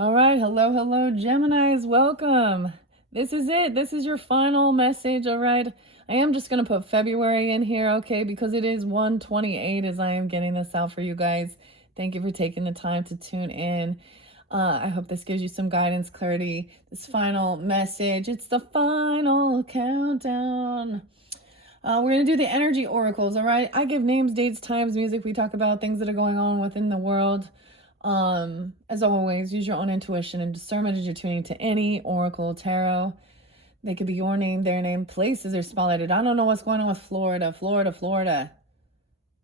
All right. Hello, hello, Geminis. Welcome. This is it. This is your final message. All right. I am just going to put February in here, okay, because it is 128 as I am getting this out for you guys. Thank you for taking the time to tune in. I hope this gives you some guidance, clarity. This final message. It's the final countdown. We're going to do the energy oracles, all right? I give names, dates, times, music. We talk about things that are going on within the world. As always, use your own intuition and discernment as you're tuning to any oracle tarot. They could be your name, their name, places are spotlighted. I don't know what's going on with Florida. Florida.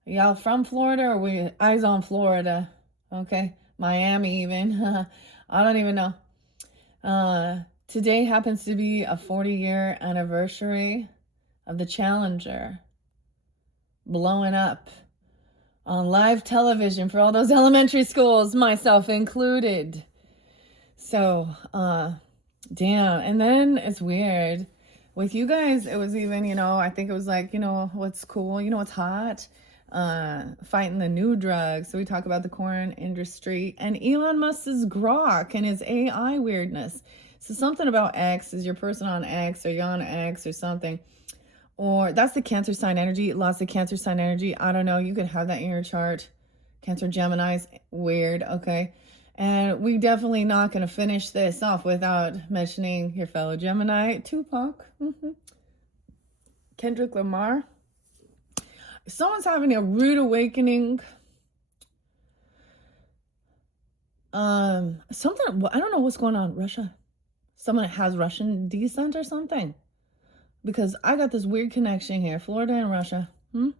Are y'all from Florida or we eyes on Florida? Okay. Miami even. I don't even know. Today happens to be a 40-year anniversary of the Challenger blowing up on live television for all those elementary schools, myself included. So, damn. And then it's weird. With you guys, it was even, I think it was like, what's cool, what's hot? Fighting the new drugs. So we talk about the corn industry and Elon Musk's grok and his AI weirdness. So something about X, is your person on X or you're on X or something. Or that's the Cancer sign energy. Lots of Cancer sign energy. I don't know. You could have that in your chart. Cancer Gemini's weird. Okay. And we definitely not going to finish this off without mentioning your fellow Gemini, Tupac. Kendrick Lamar. Someone's having a rude awakening. Something, I don't know what's going on. Russia. Someone has Russian descent or something. Because I got this weird connection here. Florida and Russia. Then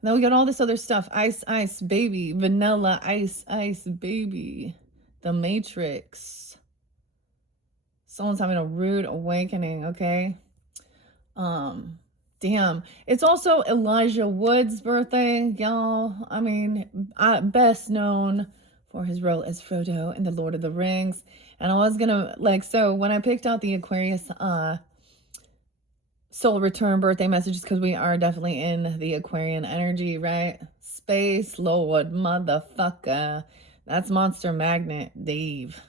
we got all this other stuff. Ice, ice, baby. Vanilla, ice, ice, baby. The Matrix. Someone's having a rude awakening, okay? Damn. It's also Elijah Wood's birthday, y'all. I mean, best known for his role as Frodo in The Lord of the Rings. And I was gonna, so when I picked out the Aquarius, soul return birthday messages, because we are definitely in the Aquarian energy, right? Space Lord, motherfucker. That's Monster Magnet, Dave.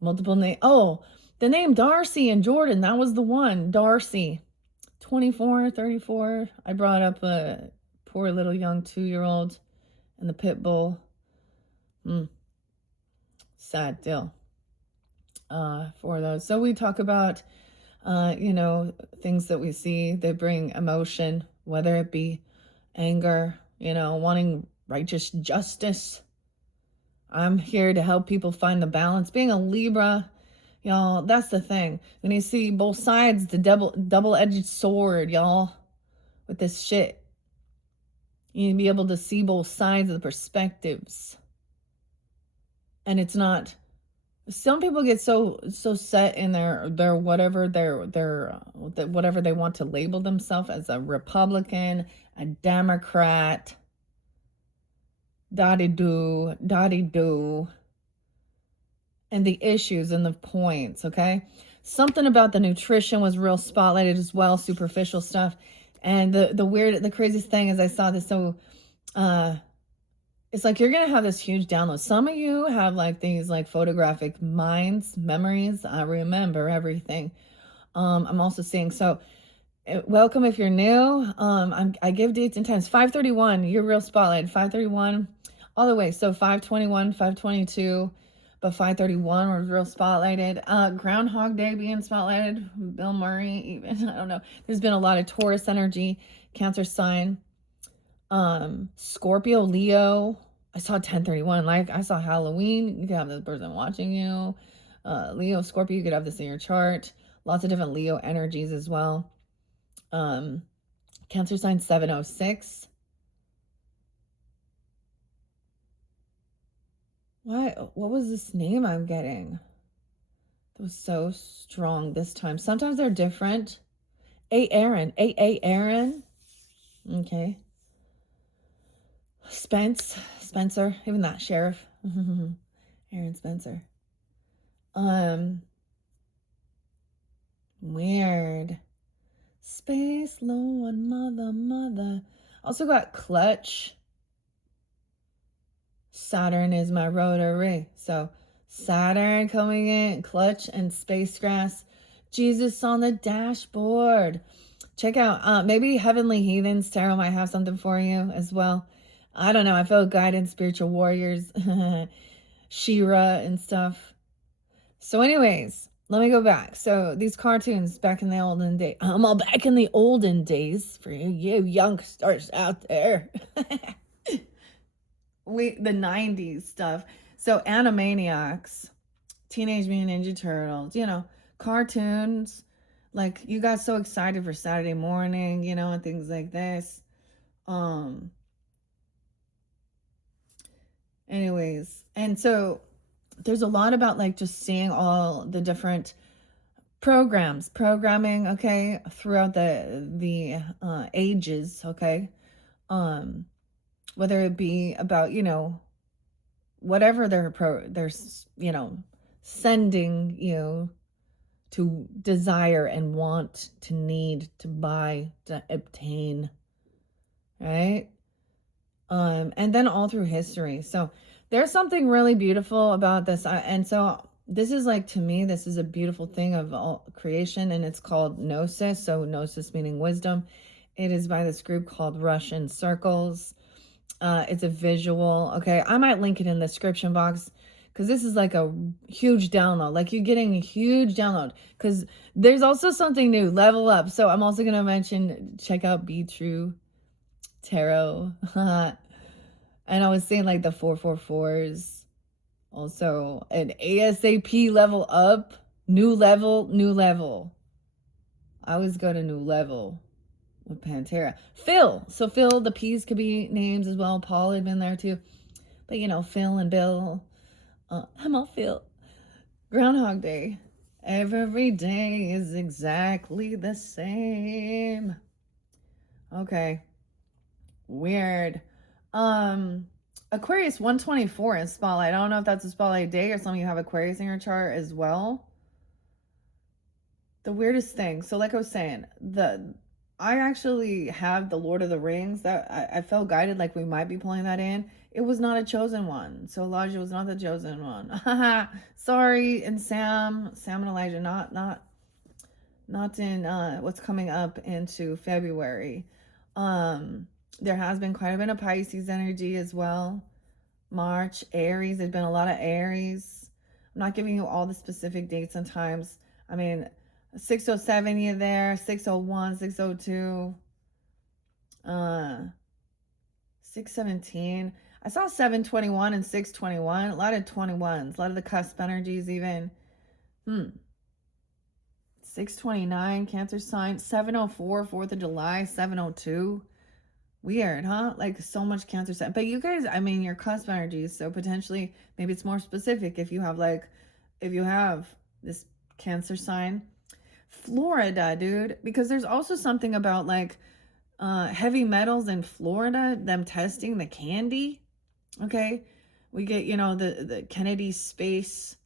Multiple name. Oh, the name Darcy and Jordan. That was the one. Darcy. 24, 34. I brought up a poor little young 2-year-old and the pit bull. Sad deal. For those. So we talk about things that we see that bring emotion, whether it be anger, wanting righteous justice. I'm here to help people find the balance. Being a Libra, y'all, that's the thing. When you see both sides, the double-edged sword, y'all, with this shit. You need to be able to see both sides of the perspectives. And it's not... Some people get so set in their whatever whatever they want to label themselves as, a Republican, a Democrat, dotty-doo, and the issues and the points, okay? Something about the nutrition was real spotlighted as well, superficial stuff. And the craziest thing is I saw this, so it's like you're going to have this huge download. Some of you have these photographic minds, memories. I remember everything. I'm also seeing, so welcome if you're new. I give dates and times. 531, you're real spotlight. 531 all the way. So 521, 522, but 531 was real spotlighted. Groundhog Day being spotlighted. Bill Murray even. I don't know. There's been a lot of Taurus energy, Cancer sign. Scorpio, Leo. I saw 1031. I saw Halloween. You could have this person watching you. Leo, Scorpio, you could have this in your chart. Lots of different Leo energies as well. Cancer sign 706. What was this name I'm getting? That was so strong this time. Sometimes they're different. Aaron. Aaron. Okay. Spencer, even that sheriff. Aaron Spencer. Weird. Space Lord, mother. Also got clutch. Saturn is my rotary. So Saturn coming in, clutch and space grass. Jesus on the dashboard. Check out maybe Heavenly Heathens Tarot might have something for you as well. I don't know. I feel guided spiritual warriors, Shira and stuff. So anyways, let me go back. So these cartoons back in the olden days. I'm all back in the olden days for you youngsters out there. The 90s stuff. So Animaniacs, Teenage Mutant Ninja Turtles, cartoons. Like you got so excited for Saturday morning, and things like this. Anyways, and so there's a lot about like just seeing all the different programming, okay, throughout the ages, okay, whether it be about whatever they're sending you to desire and want, to need, to buy, to obtain, right? And then all through history. So there's something really beautiful about this. And so this is like, to me, this is a beautiful thing of all creation, and it's called Gnosis. So Gnosis meaning wisdom. It is by this group called Russian Circles. It's a visual. Okay. I might link it in the description box, because this is like a huge download. Like you're getting a huge download, because there's also something new, level up. So I'm also going to mention, check out Be True Tarot. And I was saying like the 444s, also an ASAP level up, new level. I always go to new level with Pantera. Phil. So Phil, the P's could be names as well. Paul had been there too. But Phil and Bill. I'm all Phil. Groundhog Day. Every day is exactly the same. Okay. Weird. Aquarius 124 in Spotlight. I don't know if that's a Spotlight day or some of you have Aquarius in your chart as well. The weirdest thing. So like I was saying, I actually have the Lord of the Rings that I felt guided like we might be pulling that in. It was not a chosen one. So Elijah was not the chosen one. Sorry. And Sam and Elijah, not in what's coming up into February. There has been quite a bit of Pisces energy as well. March, Aries. There's been a lot of Aries. I'm not giving you all the specific dates and times. I mean, 607 you there, 601, 602, 617. I saw 721 and 621. A lot of 21s. A lot of the cusp energies even. 629, Cancer sign. 704, 4th of July, 702. Weird, huh? Like so much Cancer sign. But you guys, I mean, your cusp energies. So potentially, maybe it's more specific if you have this Cancer sign. Florida, dude. Because there's also something about like heavy metals in Florida, them testing the candy. Okay. We get, the Kennedy space.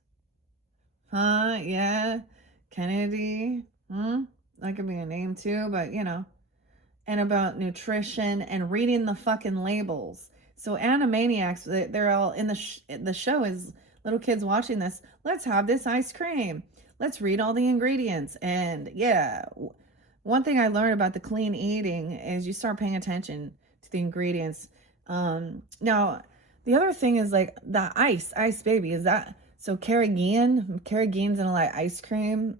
Yeah. Kennedy. That could be a name too, but and about nutrition and reading the fucking labels. So Animaniacs, they're all in the show is little kids watching this. Let's have this ice cream. Let's read all the ingredients. And yeah, one thing I learned about the clean eating is you start paying attention to the ingredients. Now, the other thing is like the ice baby. Is that so? Carrageen's gonna like ice cream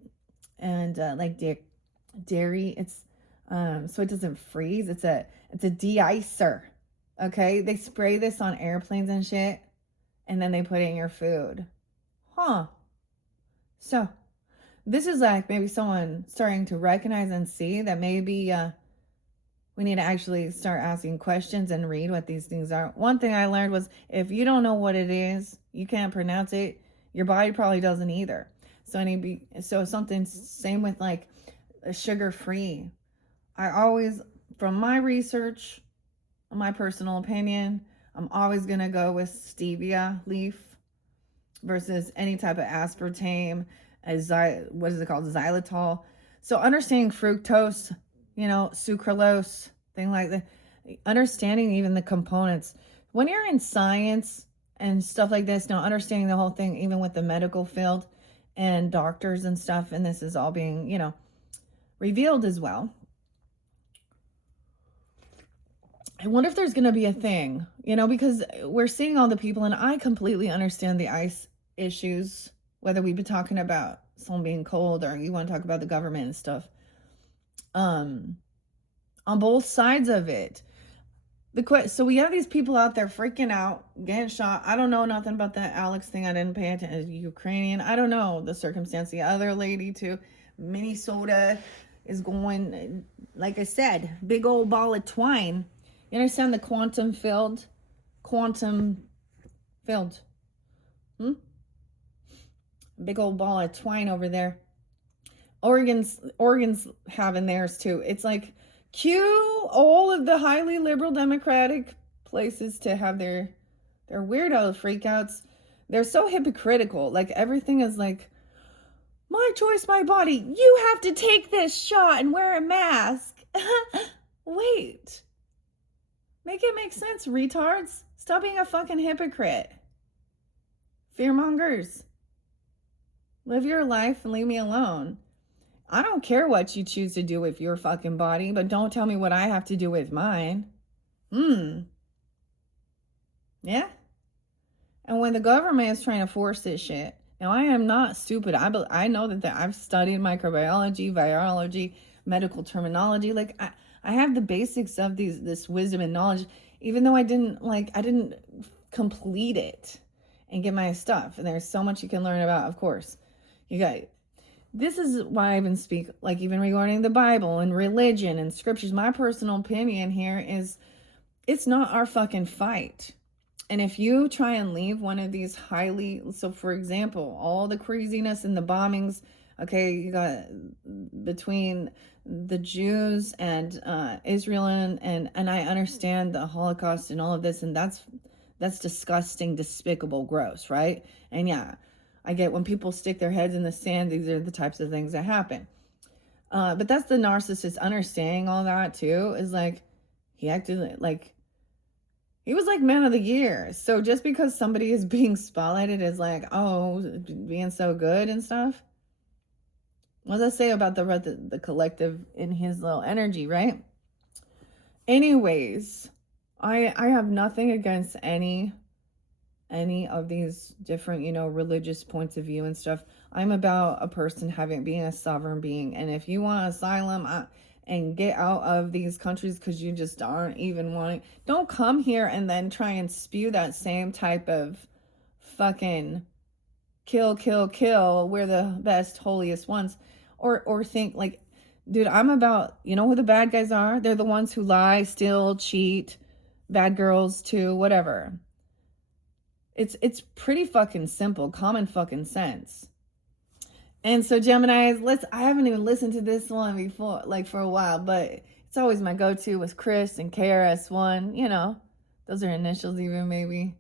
and like dairy. It's so it doesn't freeze. It's a de-icer. Okay, they spray this on airplanes and shit, and then they put it in your food. So this is like maybe someone starting to recognize and see that maybe we need to actually start asking questions and read what these things are. One thing I learned was if you don't know what it is, you can't pronounce it, your body probably doesn't either. So something same with like sugar-free. I always, from my research, my personal opinion, I'm always going to go with stevia leaf versus any type of aspartame, what is it called? Xylitol. So understanding fructose, sucralose, thing like that, understanding even the components. When you're in science, and stuff like this. Now, understanding the whole thing, even with the medical field and doctors and stuff, and this is all being, revealed as well. I wonder if there's going to be a thing, because we're seeing all the people, and I completely understand the ice issues, whether we've been talking about someone being cold or you want to talk about the government and stuff. On both sides of it. So we have these people out there freaking out, getting shot. I don't know nothing about that Alex thing. I didn't pay attention. Ukrainian. I don't know the circumstance. The other lady too, Minnesota, is going, like I said, big old ball of twine. You understand the quantum field? Big old ball of twine over there. Oregon's having theirs too. It's like cue all of the highly liberal democratic places to have their weirdo freakouts. They're so hypocritical. Like everything is like, my choice, my body. You have to take this shot and wear a mask. Wait. Make it make sense, retards. Stop being a fucking hypocrite. Fearmongers. Live your life and leave me alone. I don't care what you choose to do with your fucking body, but don't tell me what I have to do with mine. Yeah. And when the government is trying to force this shit, now I am not stupid. I know that I've studied microbiology, virology, medical terminology. Like I have the basics of this wisdom and knowledge, even though I didn't complete it and get my stuff. And there's so much you can learn about, of course. This is why I even speak, like even regarding the Bible and religion and scriptures. My personal opinion here is it's not our fucking fight. And if you try and leave one of these so for example, all the craziness and the bombings, okay, you got between the Jews and Israel and I understand the Holocaust and all of this, and that's disgusting, despicable, gross, right? And yeah, I get when people stick their heads in the sand, these are the types of things that happen. But that's the narcissist understanding all that too, is like, he acted like, he was like man of the year. So just because somebody is being spotlighted as like, oh, being so good and stuff, what does that say about the collective in his little energy, right? Anyways, I have nothing against any of these different, religious points of view and stuff. I'm about a person being a sovereign being. And if you want asylum and get out of these countries because you just aren't even wanting, don't come here and then try and spew that same type of fucking kill, we're the best, holiest ones. Or think like, dude, I'm about, who the bad guys are? They're the ones who lie, steal, cheat, bad girls too, whatever. It's pretty fucking simple, common fucking sense. And so Geminis, I haven't even listened to this one before, like for a while, but it's always my go-to with Chris and KRS-One, those are initials even maybe.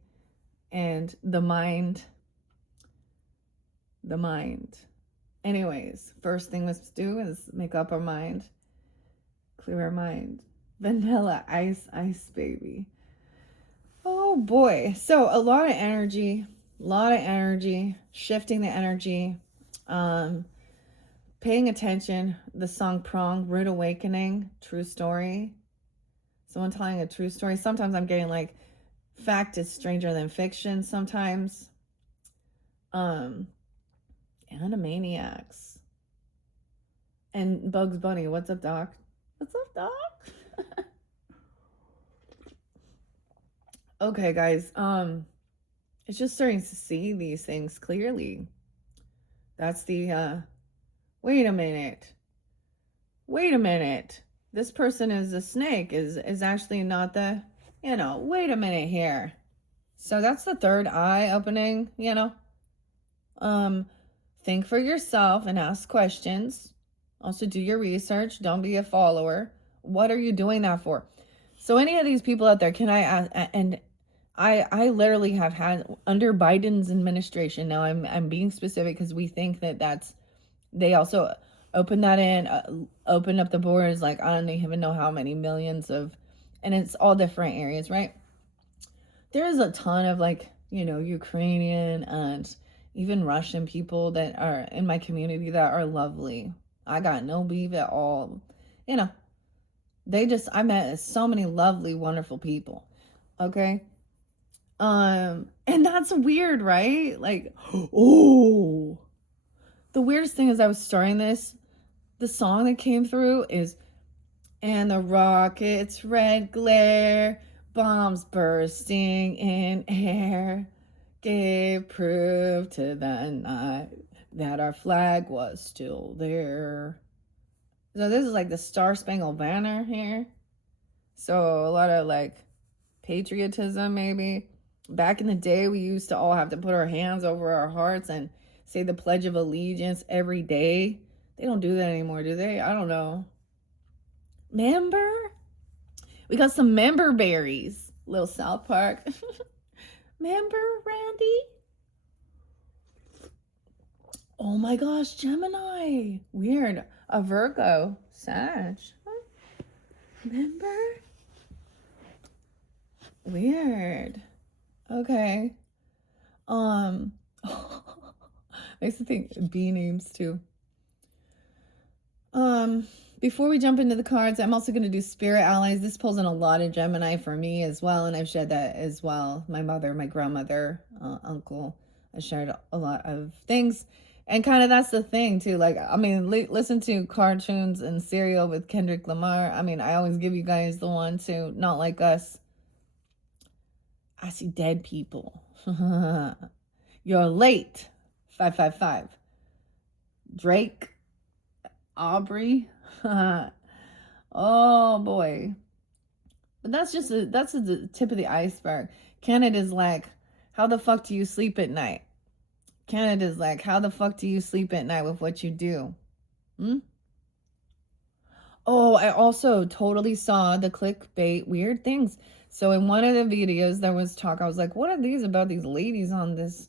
And the mind. Anyways, first thing we must do is make up our mind, clear our mind. Vanilla ice baby. Oh boy. So a lot of energy, shifting the energy, paying attention. The song Prong, Rude Awakening, true story. Someone telling a true story. Sometimes I'm getting like fact is stranger than fiction sometimes. Animaniacs. And Bugs Bunny. What's up, Doc? Okay, guys. It's just starting to see these things clearly. That's the wait a minute. This person is a snake is actually not the, wait a minute here. So that's the third eye opening, Think for yourself and ask questions. Also do your research. Don't be a follower. What are you doing that for? So any of these people out there, can I ask, and I literally have had under Biden's administration. Now I'm being specific because we think they also open that in, open up the borders. Like, I don't even know how many millions and it's all different areas, right? There is a ton of like Ukrainian and even Russian people that are in my community that are lovely. I got no beef at all. You know, I met so many lovely, wonderful people. Okay. And that's weird, right? Like, oh, the weirdest thing is I was starting this. The song that came through is, and the rocket's red glare, bombs bursting in air, gave proof to the night that our flag was still there. So this is like the Star Spangled Banner here. So a lot of like patriotism, maybe. Back in the day, we used to all have to put our hands over our hearts and say the Pledge of Allegiance every day. They don't do that anymore, do they? I don't know. Member? We got some member berries. Little South Park. Member, Randy? Oh my gosh, Gemini. Weird. A Virgo. Sag. Member? Weird. Okay. Makes me think bee names too. Before we jump into the cards, I'm also going to do Spirit Allies. This pulls in a lot of Gemini for me as well, and I've shared that as well. My mother, my grandmother, uncle, I shared a lot of things. And kind of that's the thing too. Like, I mean, listen to cartoons and Serial with Kendrick Lamar. I mean, I always give you guys the one too. Not Like Us. I see dead people. You're late. 555. Drake. Aubrey. Oh boy. But that's the tip of the iceberg. Canada's like, how the fuck do you sleep at night? Canada's like, how the fuck do you sleep at night with what you do? Oh, I also totally saw the clickbait weird things. So in one of the videos there was talk, I was like, what are these about these ladies on this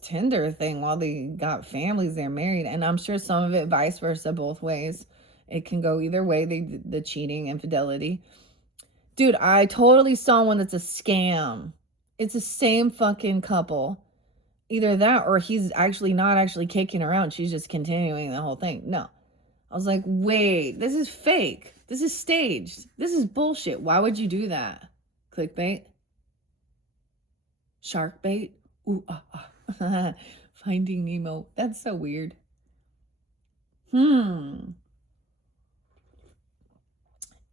Tinder thing while they got families, they're married? And I'm sure some of it vice versa, both ways. It can go either way, the cheating, infidelity. Dude, I totally saw one that's a scam. It's the same fucking couple. Either that or he's actually not actually kicking her out. She's just continuing the whole thing. No. I was like, wait, this is fake. This is staged. This is bullshit. Why would you do that? Clickbait? Shark bait? Ooh, Finding Nemo. That's so weird.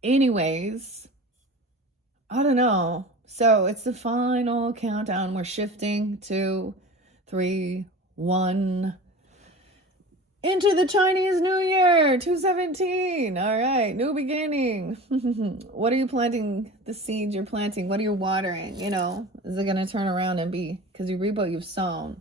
Anyways, I don't know. So it's the final countdown. We're shifting 2, 3, 1. Into the Chinese New Year, 217. All right, new beginning. What are you planting? The seeds you're planting. What are you watering? Is it going to turn around and be? Because you reap what you've sown.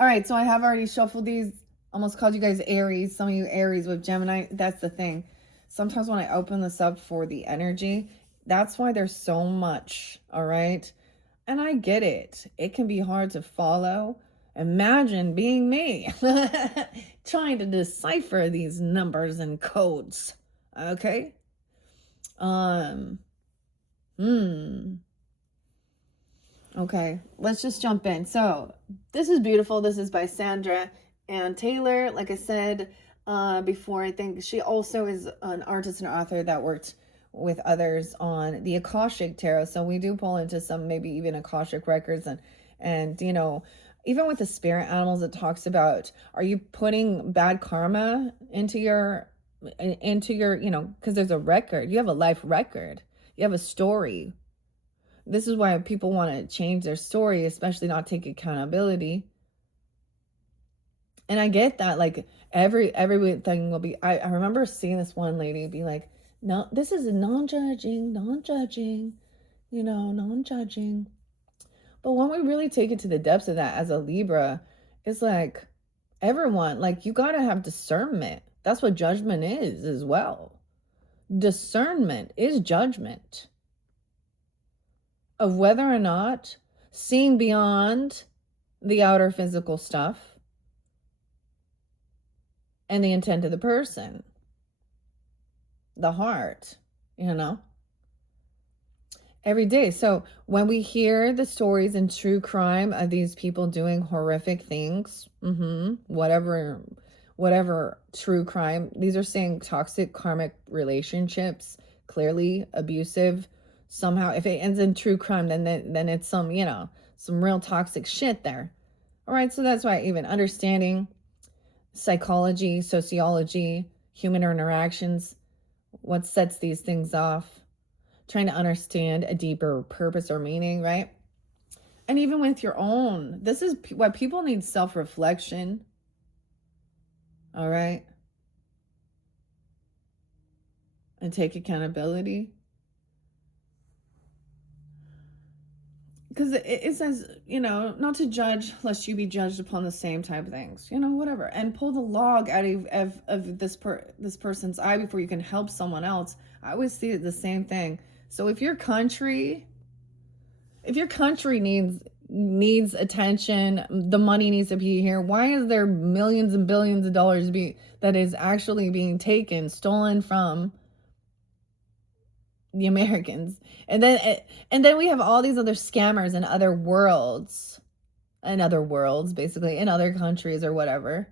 All right, so I have already shuffled these. Almost called you guys Aries. Some of you Aries with Gemini. That's the thing. Sometimes when I open this up for the energy, that's why there's so much. All right. And I get it. It can be hard to follow. Imagine being me, trying to decipher these numbers and codes. Okay. Okay, let's just jump in. So this is beautiful. This is by Sandra Ann Taylor. Like I said before, I think she also is an artist and author that worked with others on the Akashic Tarot. So we do pull into some maybe even Akashic records and even with the spirit animals, it talks about, are you putting bad karma into your, because there's a record. You have a life record. You have a story. This is why people want to change their story, especially not take accountability. And I get that, like, everything will be, I remember seeing this one lady be like, no, this is non-judging, non-judging. But when we really take it to the depths of that as a Libra, it's like everyone, like, you got to have discernment. That's what judgment is as well. Discernment is judgment of whether or not seeing beyond the outer physical stuff and the intent of the person, the heart, every day. So when we hear the stories in true crime of these people doing horrific things, whatever true crime, these are saying toxic karmic relationships, clearly abusive. Somehow, if it ends in true crime, then it's some, some real toxic shit there. All right, so that's why even understanding psychology, sociology, human interactions, what sets these things off, trying to understand a deeper purpose or meaning, right? And even with your own, this is what people need, self-reflection. All right. And take accountability. Because it says, not to judge lest you be judged upon the same type of things, whatever. And pull the log out of this person's eye before you can help someone else. I always see it the same thing. So if your country needs attention, the money needs to be here. Why is there millions and billions of dollars that is actually being stolen from the Americans? And then we have all these other scammers in other worlds, basically, in other countries or whatever.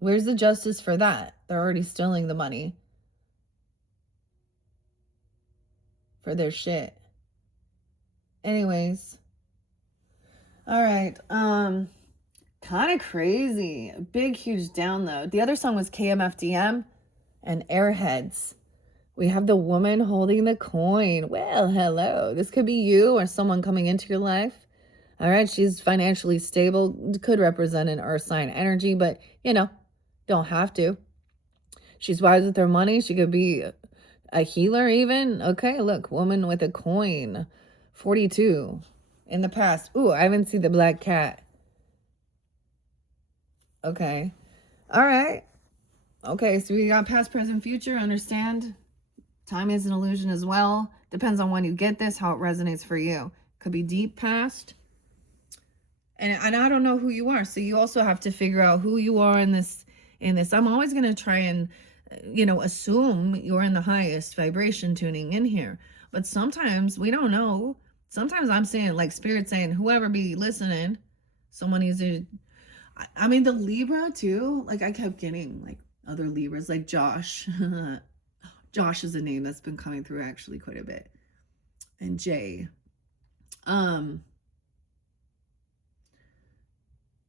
Where's the justice for that? They're already stealing the money for their shit. Anyways. All right. Kind of crazy. Big, huge download. The other song was KMFDM and Airheads. We have the woman holding the coin. Well, hello. This could be you or someone coming into your life. All right. She's financially stable. Could represent an earth sign energy, but, don't have to. She's wise with her money. She could be a healer even. Okay, look, woman with a coin. 42 in the past. Ooh, I haven't seen the black cat. Okay. All right. Okay, so we got past, present, future. Understand? Time is an illusion as well. Depends on when you get this, how it resonates for you. Could be deep past. And I don't know who you are. So you also have to figure out who you are in this. I'm always going to try and, assume you're in the highest vibration tuning in here. But sometimes we don't know. Sometimes I'm saying, like Spirit saying, whoever be listening, someone needs to, the Libra too. Like I kept getting like other Libras, like Josh. Josh is a name that's been coming through actually quite a bit. And Jay. And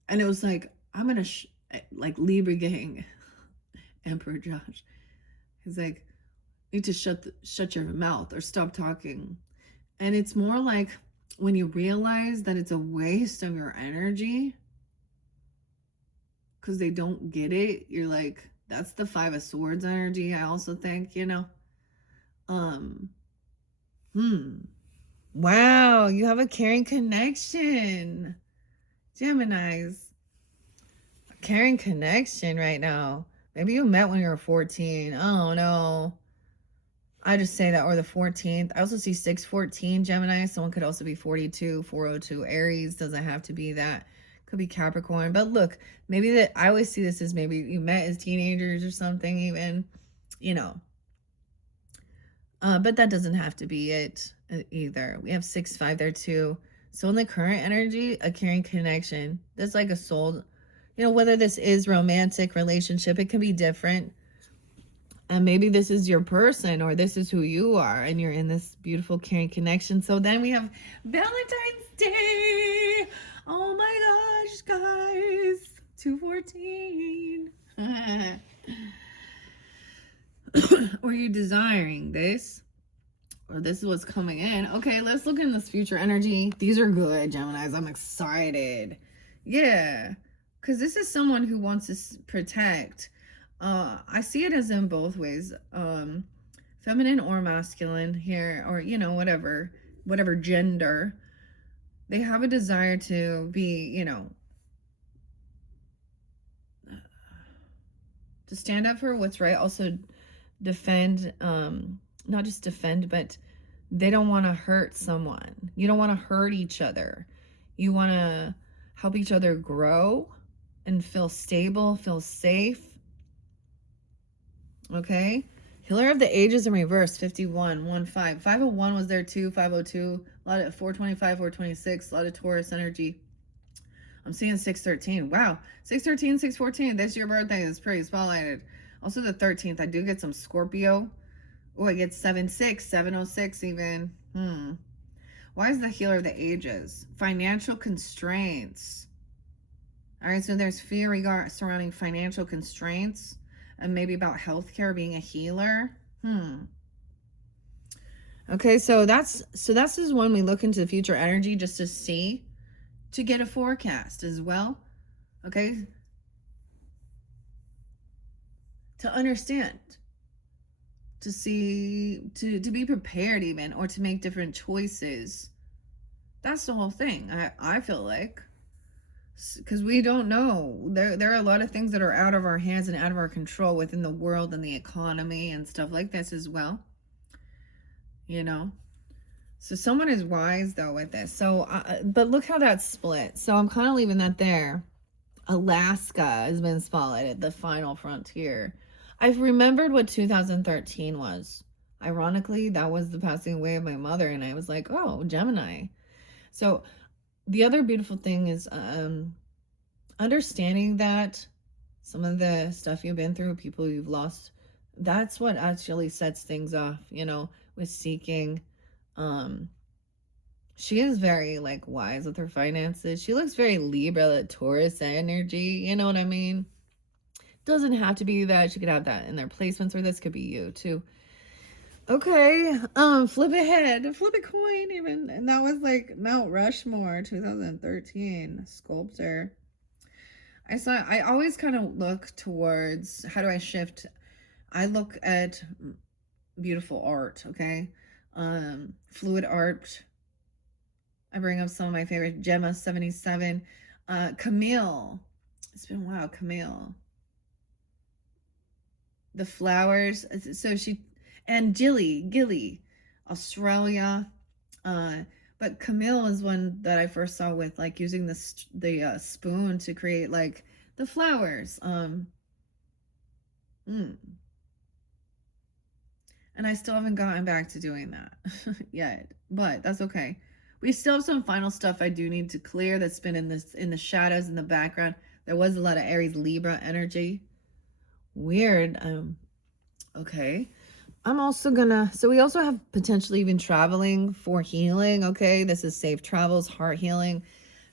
it was like, I'm going to, like Libra gang, Emperor Josh. He's like, you need to shut your mouth or stop talking. And it's more like when you realize that it's a waste of your energy because they don't get it, you're like, that's the 5 of Swords energy, I also think, Wow, you have a caring connection. Geminis. A caring connection right now. Maybe you met when you were 14. Oh, no. I just say that, or the 14th. I also see 614 Gemini. Someone could also be 42, 402 Aries. Doesn't have to be that. Could be Capricorn. But look, maybe that I always see this as maybe you met as teenagers or something even, but that doesn't have to be it either. We have 6-5 there too. So in the current energy, a caring connection. There's like a soul, whether this is romantic relationship, it can be different. And maybe this is your person or this is who you are and you're in this beautiful caring connection. So then we have Valentine's Day. Oh my gosh, guys. 214. Or you desiring this? Or this is what's coming in. Okay, let's look in this future energy. These are good, Geminis. I'm excited. Yeah. Because this is someone who wants to protect. I see it as in both ways, feminine or masculine here, or, whatever gender. They have a desire to be, to stand up for what's right. Also defend, not just defend, but they don't want to hurt someone. You don't want to hurt each other. You want to help each other grow and feel stable, feel safe. Okay, Healer of the Ages in reverse, 51, 1-5. 501 was there too, 502. A lot of 425, 426, a lot of Taurus energy. I'm seeing 613. Wow. 613, 614. That's your birthday. It's pretty spotlighted. Also the 13th. I do get some Scorpio. Oh, I get 7-6, 706 even. Why is the Healer of the Ages? Financial constraints. All right, so there's fear surrounding financial constraints and maybe about healthcare, being a healer. Okay, so that's is when we look into the future energy just to see, to get a forecast as well. Okay, to understand, to see, to be prepared even, or to make different choices. That's the whole thing. I feel like, because we don't know. There are a lot of things that are out of our hands and out of our control within the world and the economy and stuff like this as well. You know, so someone is wise though with this. So, but look how that's split. So I'm kind of leaving that there. Alaska has been spotlighted, the final frontier. I've remembered what 2013 was. Ironically, that was the passing away of my mother, and I was like, oh, Gemini. So the other beautiful thing is understanding that some of the stuff you've been through, people you've lost, that's what actually sets things off, you know, with seeking. She is very like wise with her finances. She looks very Libra, Taurus energy, you know what I mean? Doesn't have to be that. She could have that in their placements, or this could be you too. Okay, flip ahead, flip a coin even, and that was like Mount Rushmore 2013 sculptor. I always kind of look towards, how do I shift? I look at beautiful art, okay? Fluid art. I bring up some of my favorite. Gemma 77, Camille. It's been a while. Camille. The flowers. So she, and Gilly, Australia. But Camille is one that I first saw with like using the spoon to create like the flowers. And I still haven't gotten back to doing that yet, but that's okay. We still have some final stuff I do need to clear that's been in the shadows in the background. There was a lot of Aries Libra energy. Weird. Okay. I'm also gonna, so we also have potentially even traveling for healing. Okay. This is safe travels, heart healing.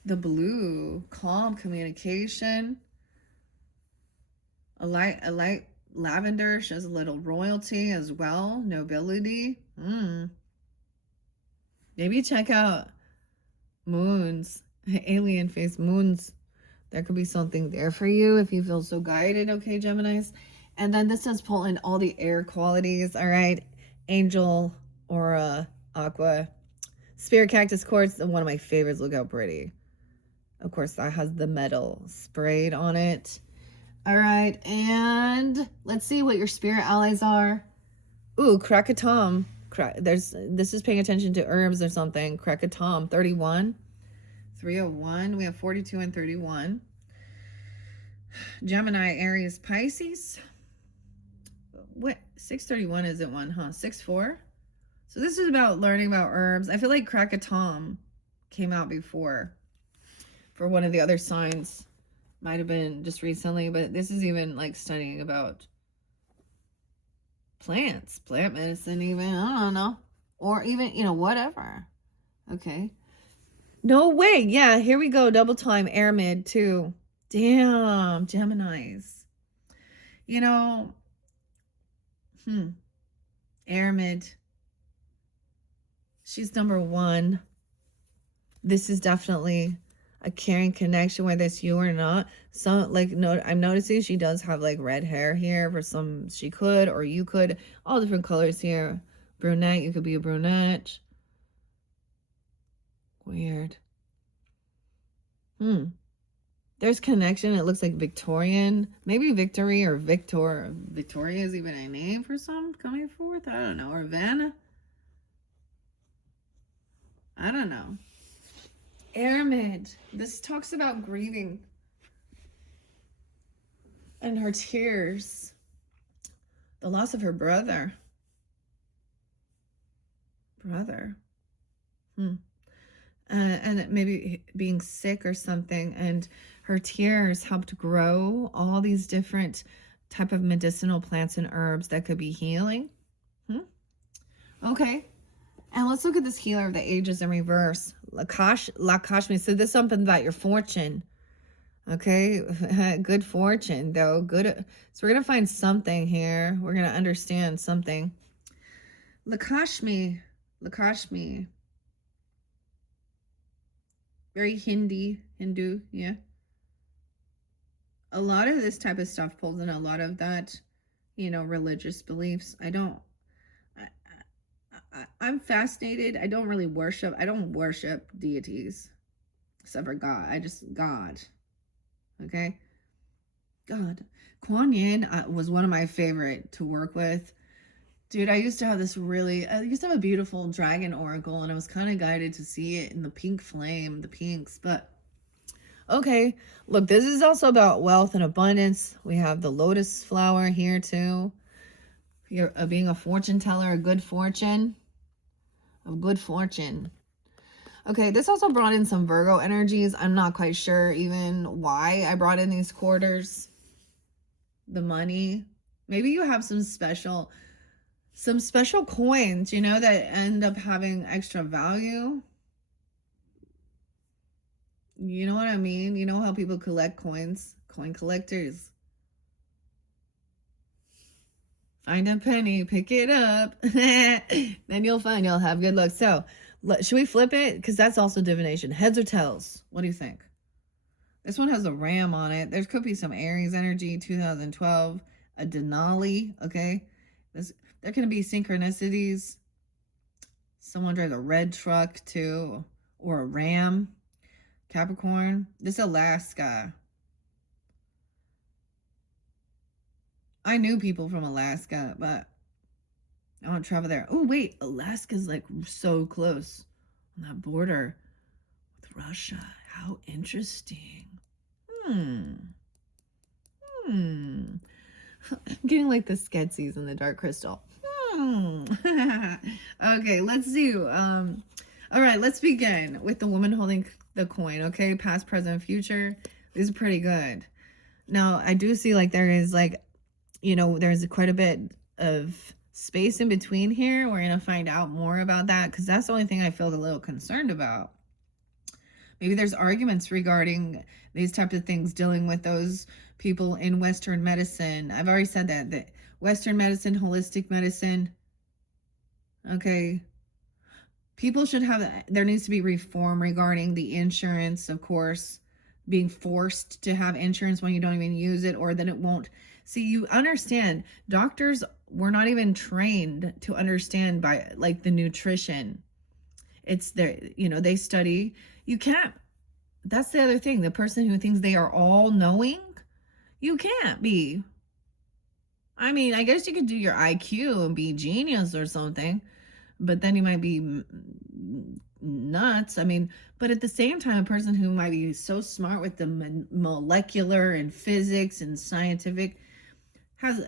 The blue, calm communication. A light lavender shows a little royalty as well. Nobility. Maybe check out moons, alien face moons. There could be something there for you if you feel so guided. Okay, Geminis. And then this says pull in all the air qualities. All right. Angel, aura, aqua, spirit cactus quartz. One of my favorites. Look how pretty. Of course, that has the metal sprayed on it. All right. And let's see what your spirit allies are. Ooh, Krakatom. This is paying attention to herbs or something. Krakatom, 31. 301. We have 42 and 31. Gemini, Aries, Pisces. What? 631 isn't one, huh? 64. So this is about learning about herbs. I feel like Krakatom came out before for one of the other signs. Might have been just recently, but this is even like studying about plants, plant medicine even, I don't know. Or even, you know, whatever. Okay. No way. Yeah, here we go. Double time. Air mid too. Damn, Geminis. You know, Air mid. She's number one. This is definitely a caring connection, whether it's you or not. Some like I'm noticing she does have like red hair here for some. She could, or you could. All different colors here. Brunette. You could be a brunette. Weird. There's connection. It looks like Victorian. Maybe Victory or Victor. Victoria is even a name for some coming forth. I don't know. Or Vanna. I don't know. Aramid. This talks about grieving and her tears. The loss of her brother. Hmm. And maybe being sick or something, and her tears helped grow all these different type of medicinal plants and herbs that could be healing. Hmm? Okay. And let's look at this healer of the ages in reverse. Lakshmi. So this is something about your fortune. Okay. Good fortune, though. Good. So we're going to find something here. We're going to understand something. Lakshmi. Very Hindu, yeah. A lot of this type of stuff pulls in a lot of that, religious beliefs. I'm fascinated. I don't worship deities except for God. God. Okay? God. Kuan Yin was one of my favorite to work with. Dude, I used to have a beautiful dragon oracle, and I was kind of guided to see it in the pink flame, the pinks. But okay, look, this is also about wealth and abundance. We have the lotus flower here too. You're being a fortune teller, of good fortune. Okay, this also brought in some Virgo energies. I'm not quite sure even why I brought in these quarters. The money. Maybe you have some special coins, that end up having extra value. You know what I mean? You know how people collect coins? Coin collectors. Find a penny, pick it up. Then you'll have good luck. So, should we flip it? Because that's also divination. Heads or tails? What do you think? This one has a ram on it. There could be some Aries energy, 2012. A Denali, okay? There can be synchronicities. Someone drives a red truck too, or a ram. Capricorn. This is Alaska. I knew people from Alaska, but I want to travel there. Oh, wait. Alaska's like so close on that border with Russia. How interesting. I'm getting like the Skeksis in the Dark Crystal. Okay, let's do. All right, let's begin with the woman holding the coin. Okay, past, present, future. These are pretty good. Now, I do see like there is like, there's quite a bit of space in between here. We're going to find out more about that because that's the only thing I feel a little concerned about. Maybe there's arguments regarding these types of things dealing with those people in Western medicine. I've already said that Western medicine, holistic medicine, okay, people should there needs to be reform regarding the insurance, of course, being forced to have insurance when you don't even use it, or then it won't. See, you understand, doctors were not even trained to understand by like the nutrition. It's their, they study. You can't. That's the other thing. The person who thinks they are all knowing, you can't be. I mean, I guess you could do your IQ and be genius or something, but then you might be nuts. I mean, but at the same time, a person who might be so smart with the molecular and physics and scientific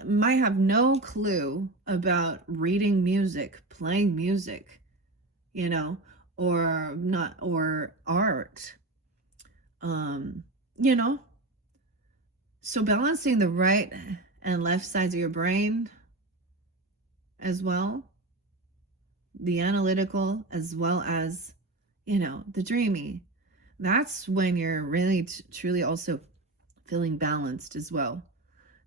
might have no clue about reading music, playing music, or not, or art. So balancing the right and left sides of your brain as well, the analytical as well as, the dreamy. That's when you're really truly also feeling balanced as well.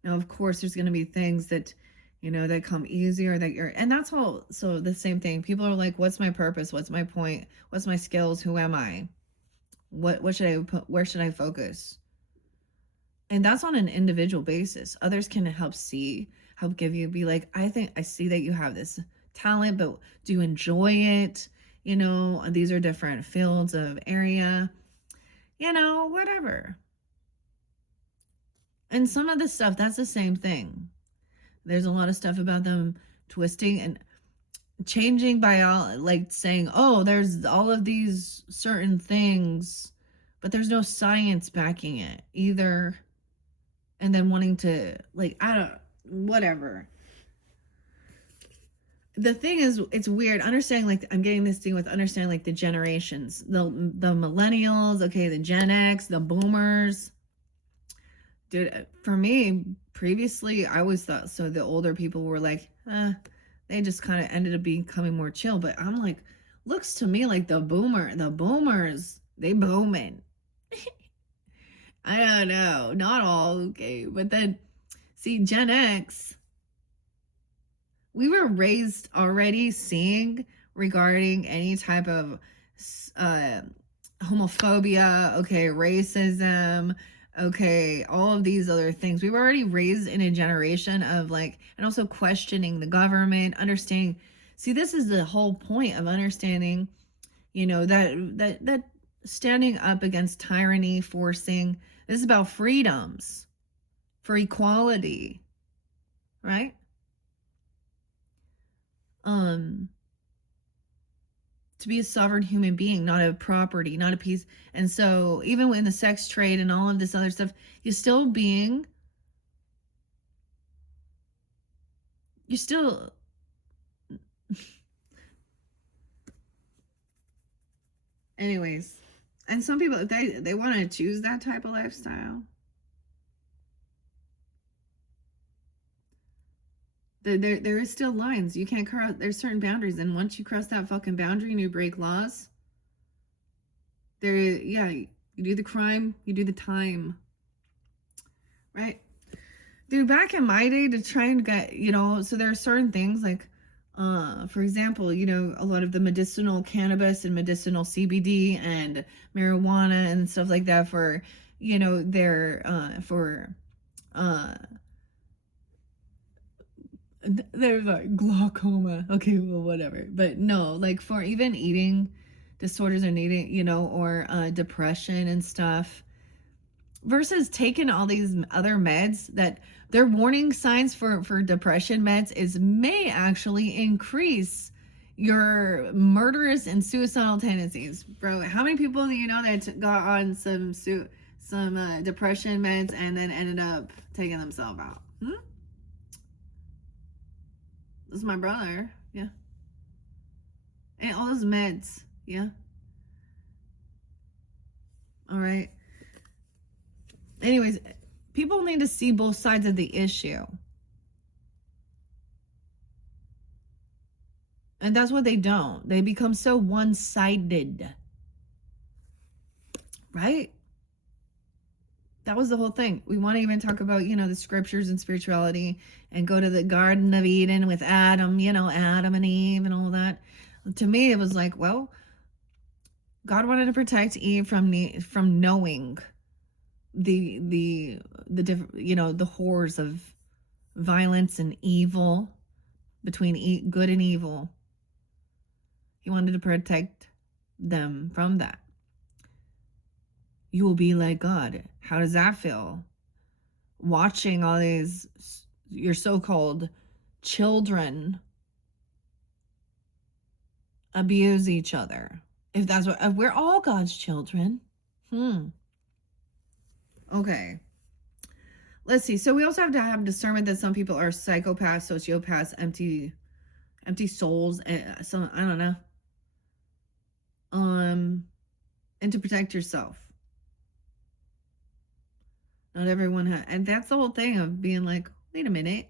Now, of course, there's going to be things that, that come easier and that's all. So the same thing. People are like, what's my purpose? What's my point? What's my skills? Who am I? What should I put? Where should I focus? And that's on an individual basis. Others can help give you, be like, I see that you have this talent, but do you enjoy it? These are different fields of area, whatever. And some of the stuff, that's the same thing. There's a lot of stuff about them twisting and changing like saying, oh, there's all of these certain things, but there's no science backing it either. And then wanting to, like, whatever. the thing is, it's weird understanding, like, I'm getting this thing with understanding, like, the generations, the millennials, okay, the Gen X, the boomers. Dude, for me, previously, I always thought, so the older people were like, they just kind of ended up becoming more chill. But I'm like, looks to me like the boomers, they booming. I don't know, not all, okay. But then, see, Gen X, we were raised already seeing regarding any type of uh, homophobia, okay, racism, okay, all of these other things. We were already raised in a generation of like, and also questioning the government, understanding. See, this is the whole point of understanding, that standing up against tyranny, forcing. This is about freedoms for equality, right? um to be a sovereign human being, not a property, not a piece. And so even in the sex trade and all of this other stuff, you're still being, you're still anyways. And some people, if they want to choose that type of lifestyle, there is still lines you can't cross. There's certain boundaries, and once you cross that fucking boundary and you break laws, there, yeah, you do the crime, you do the time, right? Dude, back in my day, to try and get, so there are certain things like, for example, a lot of the medicinal cannabis and medicinal CBD and marijuana and stuff like that for, uh there's like glaucoma. Okay, well, whatever. But no, like for even eating disorders and eating, or depression and stuff, versus taking all these other meds that their warning signs for depression meds is may actually increase your murderous and suicidal tendencies. Bro, how many people do you know that got on some depression meds and then ended up taking themselves out? This is my brother. Yeah. And all those meds. Yeah. All right. Anyways, people need to see both sides of the issue. And that's what they don't. They become so one-sided. Right? That was the whole thing. We want to even talk about, the scriptures and spirituality and go to the Garden of Eden with Adam, Adam and Eve and all that. To me, it was like, well, God wanted to protect Eve from knowing the different, the horrors of violence and evil between good and evil. He wanted to protect them from that. You will be like God. How does that feel? Watching all these, your so-called children abuse each other. If that's what, if we're all God's children. Okay. Let's see. So we also have to have discernment that some people are psychopaths, sociopaths, empty souls, and some, I don't know. And to protect yourself. Not everyone and that's the whole thing of being like, wait a minute.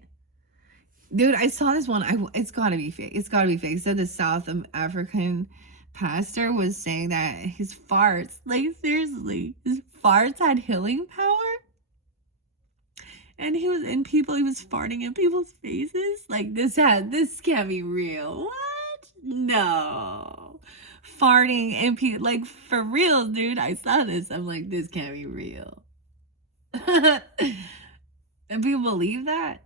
Dude, I saw this one. It's gotta be fake. It's gotta be fake. So the South African pastor was saying that his farts, like seriously, his farts had healing power. And he was farting in people's faces. Like this can't be real. What? No. Farting in people, like for real, dude. I saw this. I'm like, this can't be real. And people believe that.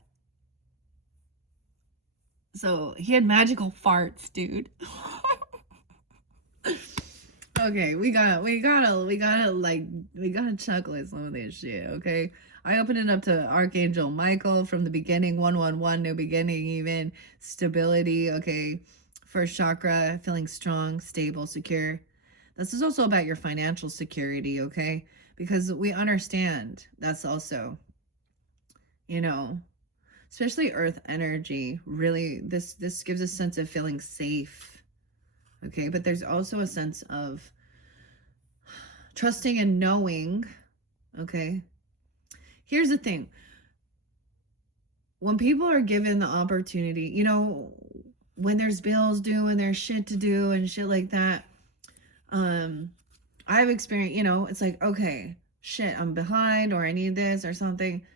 So he had magical farts, dude. Okay, we gotta chuckle at some of this shit. Okay, I opened it up to Archangel Michael from the beginning, 111, new beginning, even stability. Okay, first chakra, feeling strong, stable, secure. This is also about your financial security. Okay, because we understand that's also, especially earth energy. Really, this gives a sense of feeling safe. Okay, but there's also a sense of trusting and knowing. Okay, here's the thing. When people are given the opportunity, you know, when there's bills due and there's shit to do and shit like that, I've experienced, you know, it's like, okay, shit, I'm behind or I need this or something.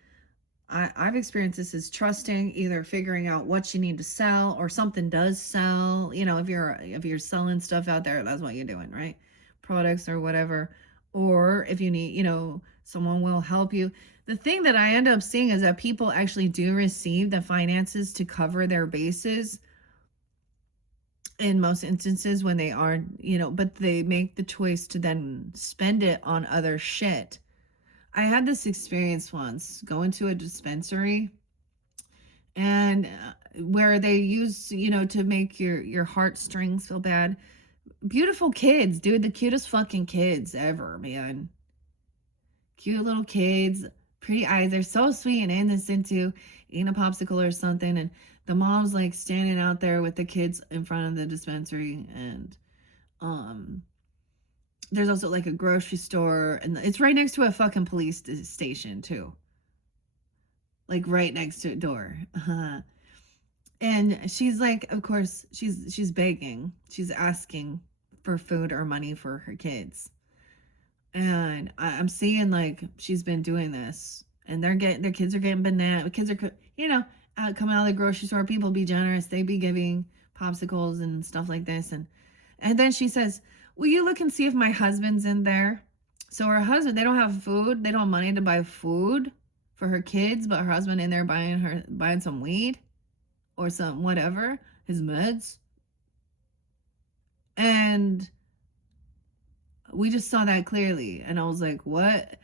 I've experienced this as trusting, either figuring out what you need to sell or something does sell. You know, if you're selling stuff out there, that's what you're doing, right? Products or whatever. Or if you need, you know, someone will help you. The thing that I end up seeing is that people actually do receive the finances to cover their bases in most instances when they are, you know, but they make the choice to then spend it on other shit. I had this experience once going to a dispensary and where they use, you know, to make your heartstrings feel bad. Beautiful kids, dude, the cutest fucking kids ever, man. Cute little kids, pretty eyes. They're so sweet and innocent too, eating a popsicle or something. And the mom's like standing out there with the kids in front of the dispensary. And there's also like a grocery store, and it's right next to a fucking police station too. Like right next to a door. And she's like, of course, she's begging. She's asking for food or money for her kids. And I'm seeing like she's been doing this, and their kids are getting banana. Kids are, you know, coming out of the grocery store. People be generous. They be giving popsicles and stuff like this, and then she says, "Will you look and see if my husband's in there?" So her husband, they don't have food. They don't have money to buy food for her kids, but her husband in there buying some weed or some whatever, his meds. And we just saw that clearly, and I was like, what?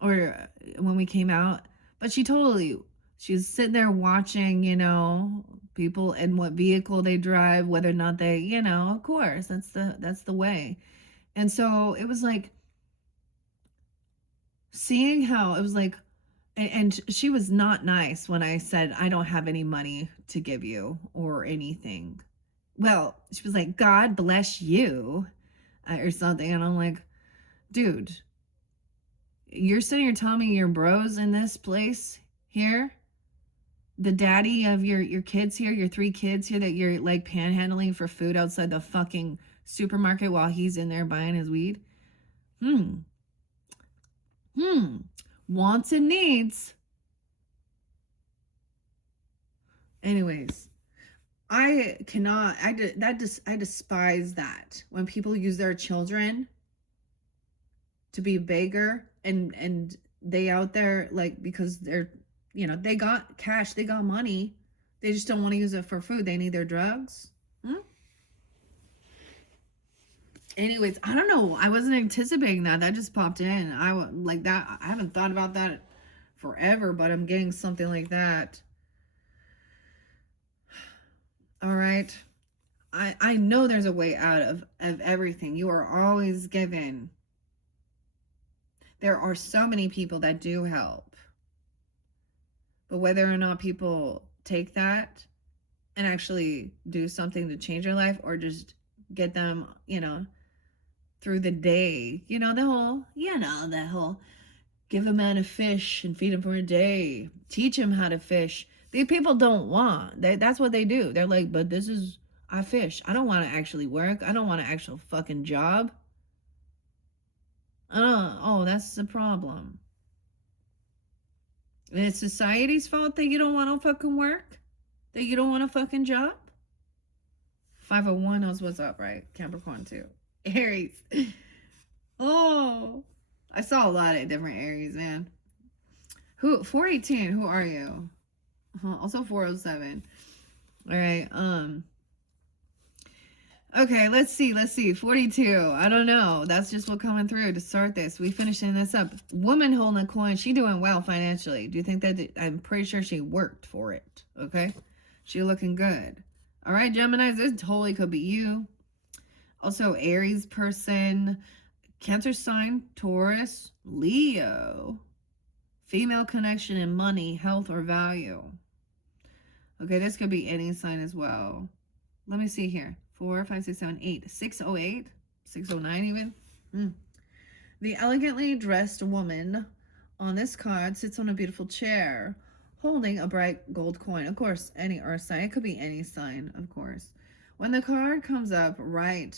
Or when we came out, but she was sitting there watching, you know, people and what vehicle they drive, whether or not they, you know, of course, that's the way. And so it was like seeing how it was like, and she was not nice when I said, I don't have any money to give you or anything. Well, she was like, God bless you, or something. And I'm like, dude, you're sitting here telling me your bros in this place here, the daddy of your kids here, your 3 kids here, that you're like panhandling for food outside the fucking supermarket while he's in there buying his weed. Wants and needs. Anyways, I despise that when people use their children to be beggar, and they out there like, because they're, you know, they got cash, they got money, they just don't want to use it for food. They need their drugs. Anyways, I don't know. I wasn't anticipating that. That just popped in. I like that. I haven't thought about that forever, but I'm getting something like that. All right. I know there's a way out of everything. You are always given. There are so many people that do help. But whether or not people take that and actually do something to change their life, or just get them, you know, through the day, you know, that whole give a man a fish and feed him for a day, teach him how to fish. These people don't want. That's what they do. They're like, but I fish. I don't want to actually work. I don't want an actual fucking job. Oh, that's the problem. And it's society's fault that you don't want to fucking work? That you don't want a fucking job? 501 knows what's up, right? Capricorn too. Aries. Oh, I saw a lot of different Aries, man. 418, who are you? Also 407. All right. Okay, let's see. 42. I don't know. That's just what coming through to start this. We finishing this up. Woman holding a coin. She doing well financially. Do you think that? I'm pretty sure she worked for it. Okay. She looking good. All right, Geminis, this totally could be you. Also, Aries person, Cancer sign, Taurus, Leo, female connection in money, health, or value. Okay, this could be any sign as well. Let me see here. 4, 5, 6, 7, 8. 608? 609 even? The elegantly dressed woman on this card sits on a beautiful chair, holding a bright gold coin. Of course, any earth sign. It could be any sign, of course. When the card comes up right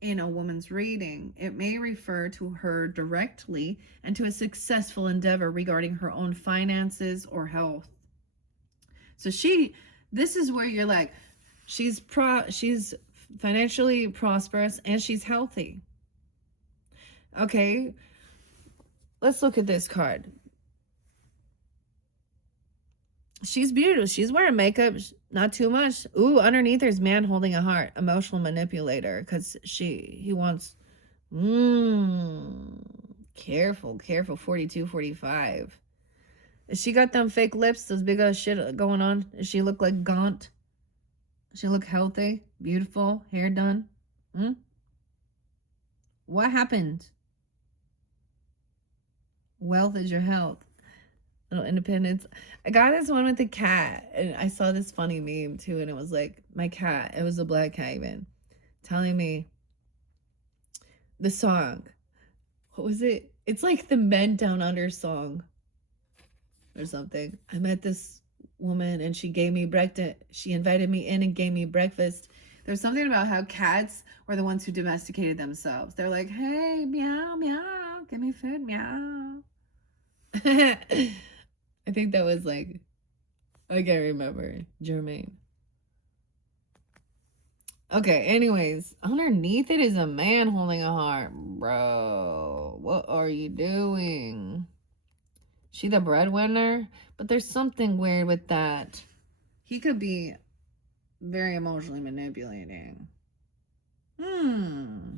in a woman's reading, it may refer to her directly and to a successful endeavor regarding her own finances or health. So this is where you're like, she's financially prosperous and she's healthy. Okay, let's look at this card. She's beautiful. She's wearing makeup, not too much. Ooh, underneath there's man holding a heart, emotional manipulator, because he wants, careful, 42, 45. She got them fake lips, those big ass shit going on. Does she look like gaunt? Does she look healthy, beautiful, hair done? What happened? Wealth is your health. Little independence. I got this one with the cat, and I saw this funny meme too, and it was like my cat. It was a black cat even telling me the song. What was it? It's like the Men Down Under song or something. I met this woman and she gave me breakfast. She invited me in and gave me breakfast. There's something about how cats were the ones who domesticated themselves. They're like, hey, meow, meow, give me food, meow. I think that was like, I can't remember, Jermaine. Okay, anyways, underneath it is a man holding a heart. Bro, what are you doing? She the breadwinner? But there's something weird with that. He could be very emotionally manipulating.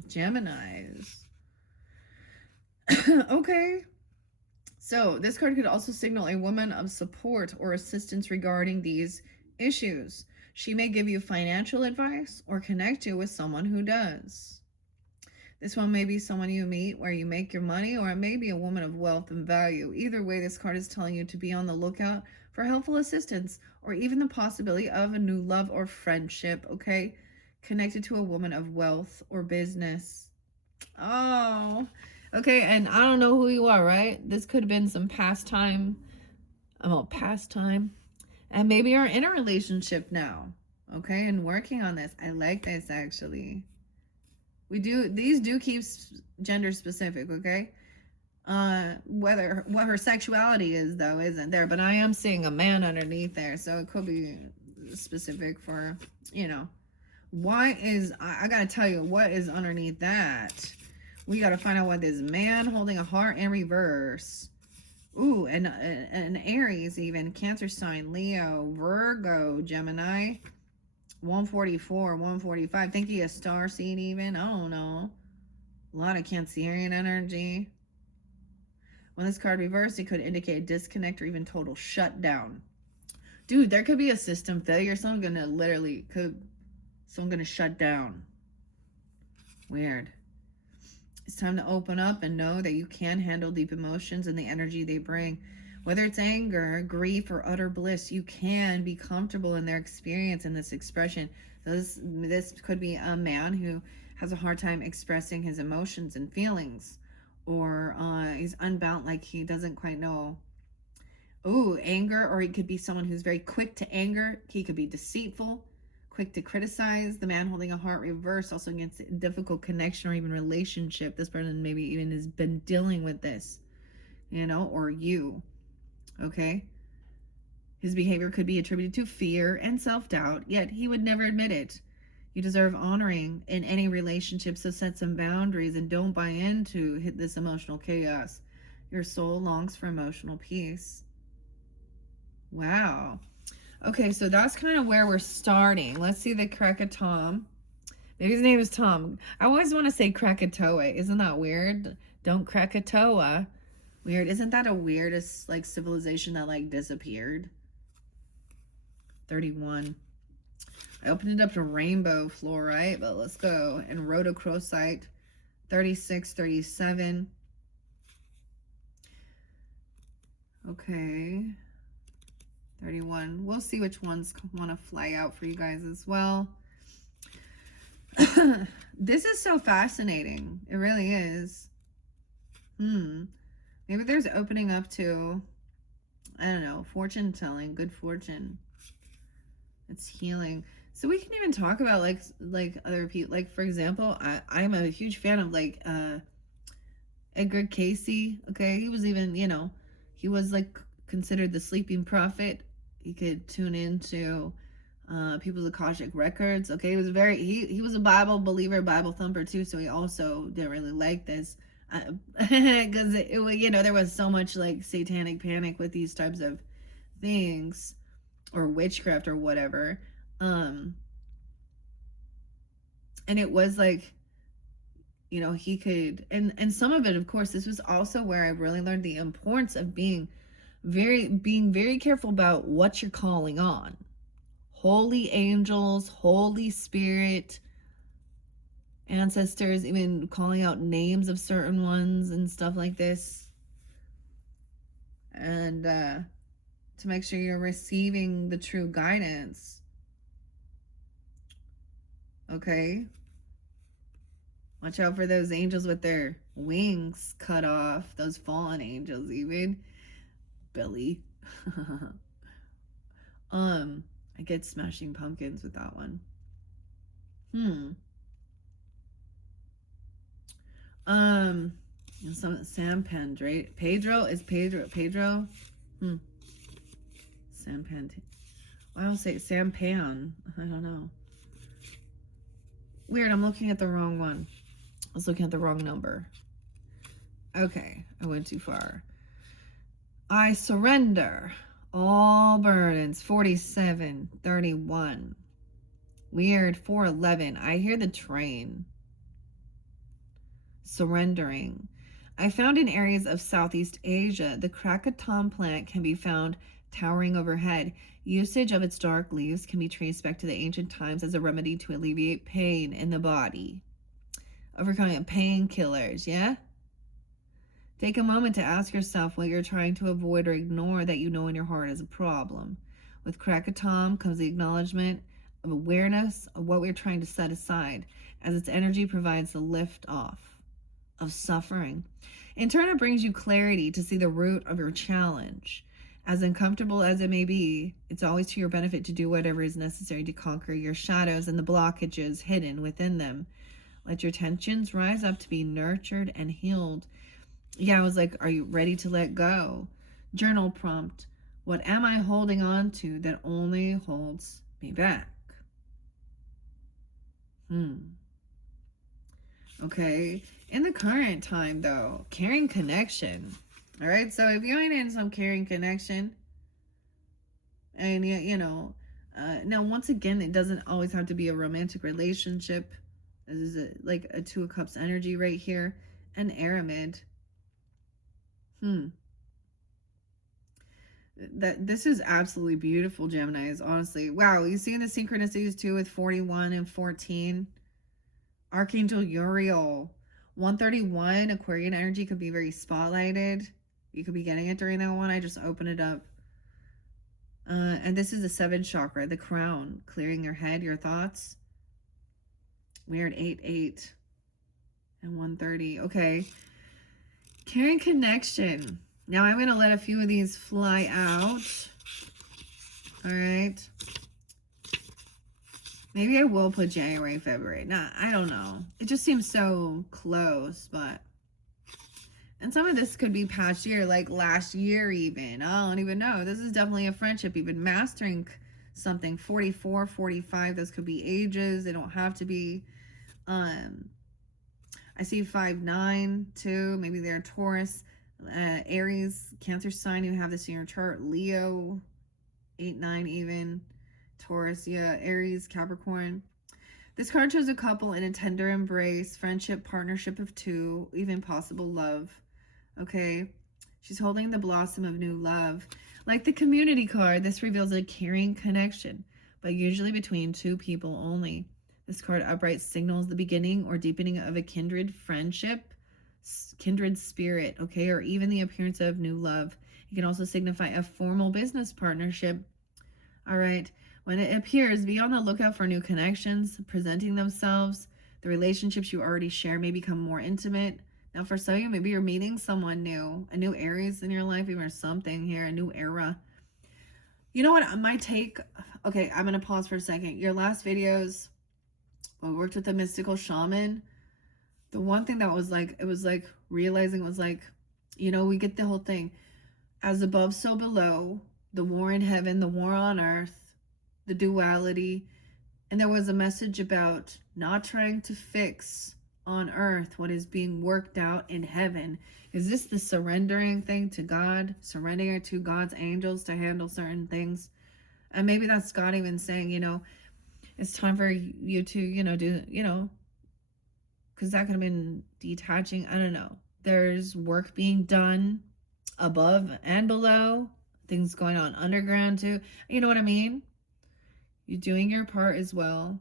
Geminis. Okay. So this card could also signal a woman of support or assistance regarding these issues. She may give you financial advice or connect you with someone who does. This one may be someone you meet where you make your money, or it may be a woman of wealth and value. Either way, this card is telling you to be on the lookout for helpful assistance or even the possibility of a new love or friendship, okay? Connected to a woman of wealth or business. Oh, okay, and I don't know who you are, right? This could have been some pastime. And maybe you're in a relationship now, okay? And working on this. I like this, actually. These do keep gender specific, okay? What her sexuality is, though, isn't there. But I am seeing a man underneath there, so it could be specific for, I gotta tell you, what is underneath that? We gotta find out what this man holding a heart in reverse. Ooh, and an Aries even, Cancer sign, Leo, Virgo, Gemini, 144, 145. Think he a star seed even? I don't know. A lot of Cancerian energy. When this card reversed, it could indicate a disconnect or even total shutdown. Dude, there could be a system failure. Someone gonna shut down. Weird. It's time to open up and know that you can handle deep emotions and the energy they bring. Whether it's anger, grief, or utter bliss, you can be comfortable in their experience and this expression. This could be a man who has a hard time expressing his emotions and feelings, or he's unbound, like he doesn't quite know. Ooh, anger, or he could be someone who's very quick to anger. He could be deceitful, quick to criticize. The man holding a heart reverse also against difficult connection or even relationship. This person maybe even has been dealing with this, or you. Okay? His behavior could be attributed to fear and self-doubt, yet he would never admit it. You deserve honoring in any relationship, so set some boundaries and don't buy into this emotional chaos. Your soul longs for emotional peace. Wow. Okay, so that's kind of where we're starting. Let's see the Krakatoa. Maybe his name is Tom. I always want to say Krakatoa. Isn't that weird? Don't Krakatoa. Weird. Isn't that a weirdest civilization that disappeared? 31. I opened it up to rainbow fluorite, but let's go. And rhodochrosite. 36, 37. Okay. 31. We'll see which ones want to fly out for you guys as well. This is so fascinating. It really is. Maybe there's opening up to, I don't know, fortune telling, good fortune. It's healing. So we can even talk about like other people. Like, for example, I'm a huge fan of like Edgar Casey. Okay, he was even, he was like considered the sleeping prophet. He could tune into people's Akashic records. Okay, he was he was a Bible believer, Bible thumper too. So he also didn't really like this because there was so much like satanic panic with these types of things, or witchcraft or whatever. And it was like, he could, and some of it, of course, this was also where I really learned the importance of being very careful about what you're calling on. Holy angels, Holy Spirit, ancestors, even calling out names of certain ones and stuff like this. And to make sure you're receiving the true guidance. Okay? Watch out for those angels with their wings cut off. Those fallen angels, even. Billy. I get Smashing Pumpkins with that one. Some Sam Pendray. Pedro? Is Pedro? Sam Pan. Why don't I say Sam Pan? I don't know. Weird, I'm looking at the wrong one. I was looking at the wrong number. Okay, I went too far. I surrender all burdens. 47, 31. Weird, 411. I hear the train. Surrendering. I found in areas of Southeast Asia, the Krakatam plant can be found towering overhead. Usage of its dark leaves can be traced back to the ancient times as a remedy to alleviate pain in the body. Overcoming painkillers, yeah? Take a moment to ask yourself what you're trying to avoid or ignore that you know in your heart is a problem. With Krakatam comes the acknowledgement of awareness of what we're trying to set aside, as its energy provides the lift off of suffering. In turn, it brings you clarity to see the root of your challenge. As uncomfortable as it may be, it's always to your benefit to do whatever is necessary to conquer your shadows and the blockages hidden within them. Let your tensions rise up to be nurtured and healed. Yeah, I was like, are you ready to let go? Journal prompt. What am I holding on to that only holds me back? Okay. In the current time, though, caring connection. All right. So if you ain't in some caring connection, and now once again, it doesn't always have to be a romantic relationship. This is like a Two of Cups energy right here. An aramid. This is absolutely beautiful, Geminis, honestly. Wow, you see the synchronicities too with 41 and 14. Archangel Uriel. 131, Aquarian energy could be very spotlighted. You could be getting it during that one. I just opened it up. And this is the 7th chakra, the crown, clearing your head, your thoughts. Weird, 8 and 130. Okay. Caring connection. Now I'm going to let a few of these fly out. All right. Maybe I will put January, February. Nah, I don't know. It just seems so close, but... And some of this could be past year, like last year even. I don't even know. This is definitely a friendship, even mastering something. 44, 45, those could be ages. They don't have to be... I see 5-9 too. Maybe they're Taurus, Aries, Cancer sign. You have this in your chart. Leo, 8-9 even. Taurus, yeah, Aries, Capricorn. This card shows a couple in a tender embrace, friendship, partnership of two, even possible love. Okay, she's holding the blossom of new love. Like the community card, this reveals a caring connection, but usually between two people only. This card upright signals the beginning or deepening of a kindred friendship, kindred spirit, okay, or even the appearance of new love. It can also signify a formal business partnership. All right. When it appears, be on the lookout for new connections presenting themselves. The relationships you already share may become more intimate. Now, for some of you, maybe you're meeting someone new, a new Aries in your life, even something here, a new era. You know what? My take, okay, I'm going to pause for a second. Your last videos, when we worked with a mystical shaman, the one thing that was like, it was like realizing was like, you know, we get the whole thing. As above, so below, the war in heaven, the war on earth, the duality. And there was a message about not trying to fix on earth what is being worked out in heaven. Is this the surrendering thing to God? Surrendering to God's angels to handle certain things? And maybe that's God even saying, you know, it's time for you to, you know, do, you know, because that could have been detaching. I don't know. There's work being done above and below, things going on underground too. You know what I mean? You're doing your part as well.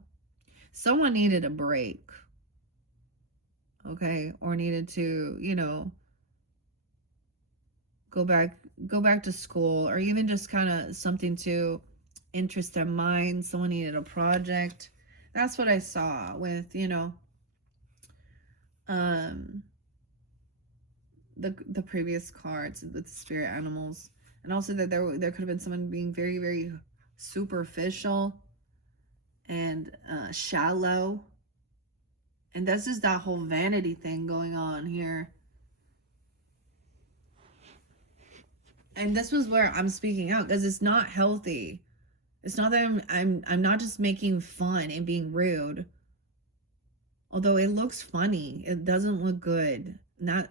Someone needed a break, okay, or needed to, you know, go back to school, or even just kind of something to interest their mind. Someone needed a project. That's what I saw with, you know, the previous cards with spirit animals. And also that there could have been someone being very, very superficial and shallow. And that's just that whole vanity thing going on here. And this was where I'm speaking out, because it's not healthy. It's not that I'm not just making fun and being rude. Although it looks funny, it doesn't look good. Not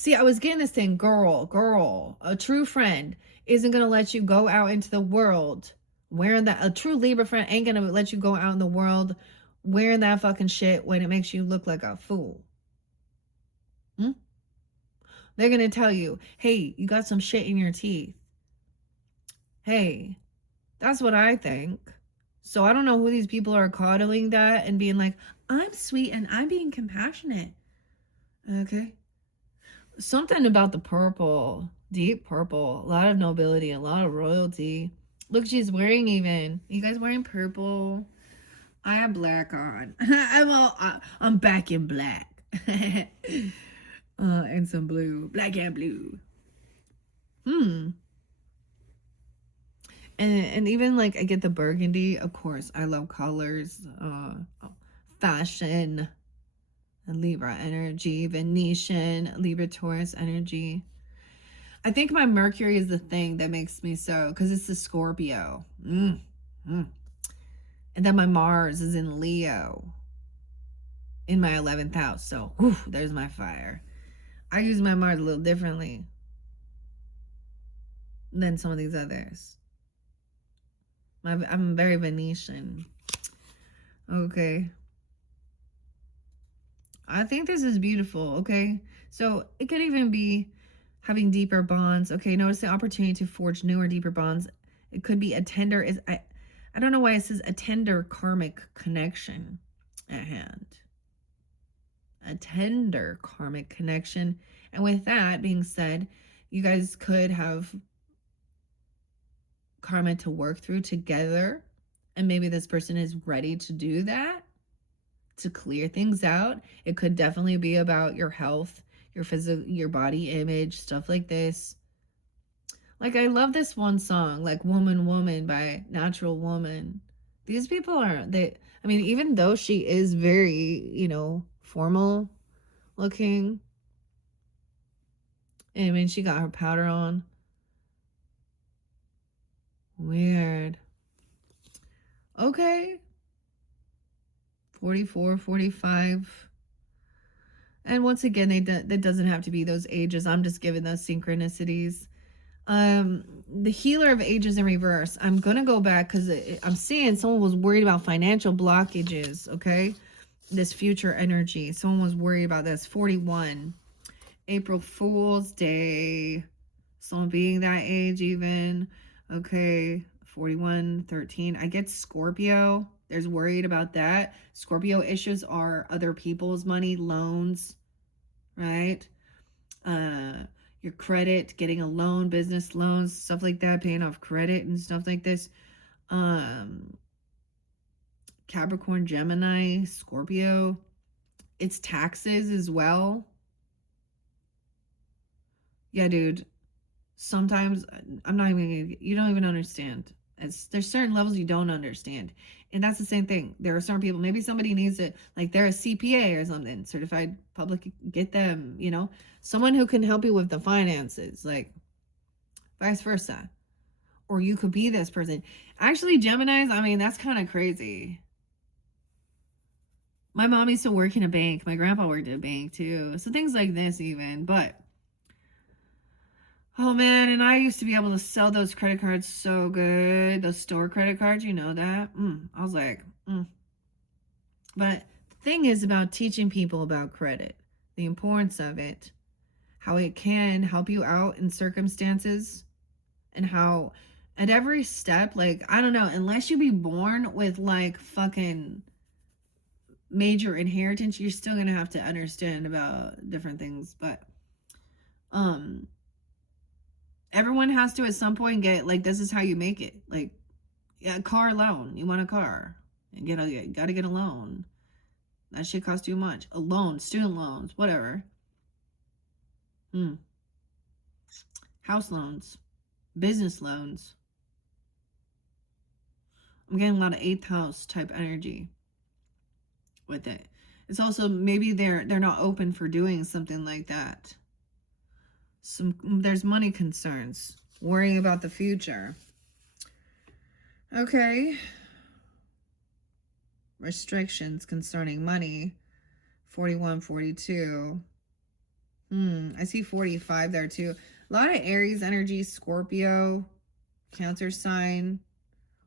See, I was getting this thing, girl, a true friend isn't going to let you go out into the world wearing that. A true Libra friend ain't going to let you go out in the world wearing that fucking shit when it makes you look like a fool. They're going to tell you, hey, you got some shit in your teeth. Hey, that's what I think. So I don't know who these people are coddling that and being like, I'm sweet and I'm being compassionate. Okay. Something about the purple, deep purple, a lot of nobility, a lot of royalty. Look, she's wearing even. You guys wearing purple? I have black on. I'm back in black. And some blue, black and blue. And even like I get the burgundy. Of course, I love colors. Fashion. Libra energy, Venetian, Libra Taurus energy. I think my Mercury is the thing that makes me so, because it's the Scorpio. And then my Mars is in Leo in my 11th house. So whew, there's my fire. I use my Mars a little differently than some of these others. I'm very Venetian. Okay. I think this is beautiful, okay? So it could even be having deeper bonds. Okay, notice the opportunity to forge newer, deeper bonds. It could be a tender, I don't know why it says a tender karmic connection at hand. A tender karmic connection. And with that being said, you guys could have karma to work through together. And maybe this person is ready to do that, to clear things out. It could definitely be about your health, your physical, your body image, stuff like this. Like, I love this one song, like Woman Woman by Natural Woman. These people I mean, even though she is very, you know, formal looking, I mean, she got her powder on. Weird. Okay. 44, 45. And once again, that doesn't have to be those ages. I'm just giving those synchronicities. The healer of ages in reverse. I'm going to go back because I'm seeing someone was worried about financial blockages, okay? This future energy. Someone was worried about this. 41. April Fool's Day. Someone being that age even. Okay. 41, 13. I get Scorpio. There's worried about that. Scorpio issues are other people's money, loans, right? your credit, getting a loan, business loans, stuff like that, paying off credit and stuff like this. Capricorn, Gemini, Scorpio. It's taxes as well. Yeah, dude. Sometimes I'm not even, you don't even understand. There's certain levels you don't understand. And that's the same thing. There are certain people, maybe somebody needs it, like they're a CPA or something, certified public, get them, someone who can help you with the finances, like vice versa. Or you could be this person. Actually, Geminis, I mean, that's kind of crazy. My mom used to work in a bank. My grandpa worked at a bank too. So things like this even. But, oh man, and I used to be able to sell those credit cards so good. Those store credit cards, you know that? I was like, But the thing is about teaching people about credit, the importance of it, how it can help you out in circumstances, and how at every step, like, I don't know, unless you be born with like fucking major inheritance, you're still gonna have to understand about different things. But everyone has to at some point get, like, this is how you make it. Like, yeah, a car loan. You want a car, you gotta get a loan. That shit costs too much. A loan, student loans, whatever. House loans, business loans. I'm getting a lot of 8th house type energy with it. It's also maybe they're not open for doing something like that. There's money concerns, worrying about the future. Okay. Restrictions concerning money. 41, 42. I see 45 there too. A lot of Aries energy, Scorpio, Cancer sign,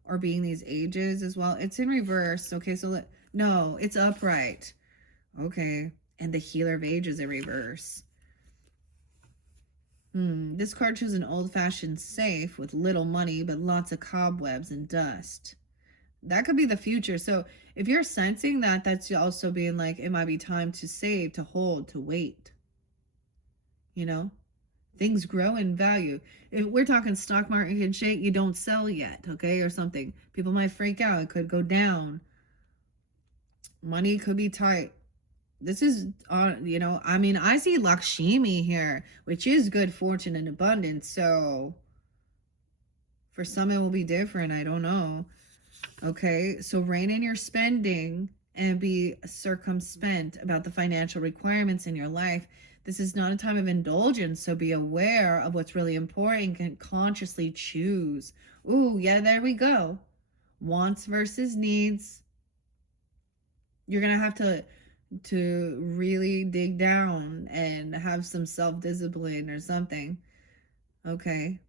or being these ages as well. It's in reverse. Okay, so no, it's upright. Okay, and the Healer of Ages in reverse. This card shows an old-fashioned safe with little money, but lots of cobwebs and dust. That could be the future. So if you're sensing that, that's also being like, it might be time to save, to hold, to wait. Things grow in value. If we're talking stock market and shit, you don't sell yet, okay, or something. People might freak out. It could go down. Money could be tight. This is, I mean, I see Lakshmi here, which is good fortune and abundance. So for some, it will be different. I don't know. Okay, so rein in your spending and be circumspect about the financial requirements in your life. This is not a time of indulgence, so be aware of what's really important and consciously choose. Ooh, yeah, there we go. Wants versus needs. You're going to have to really dig down and have some self-discipline or something. Okay.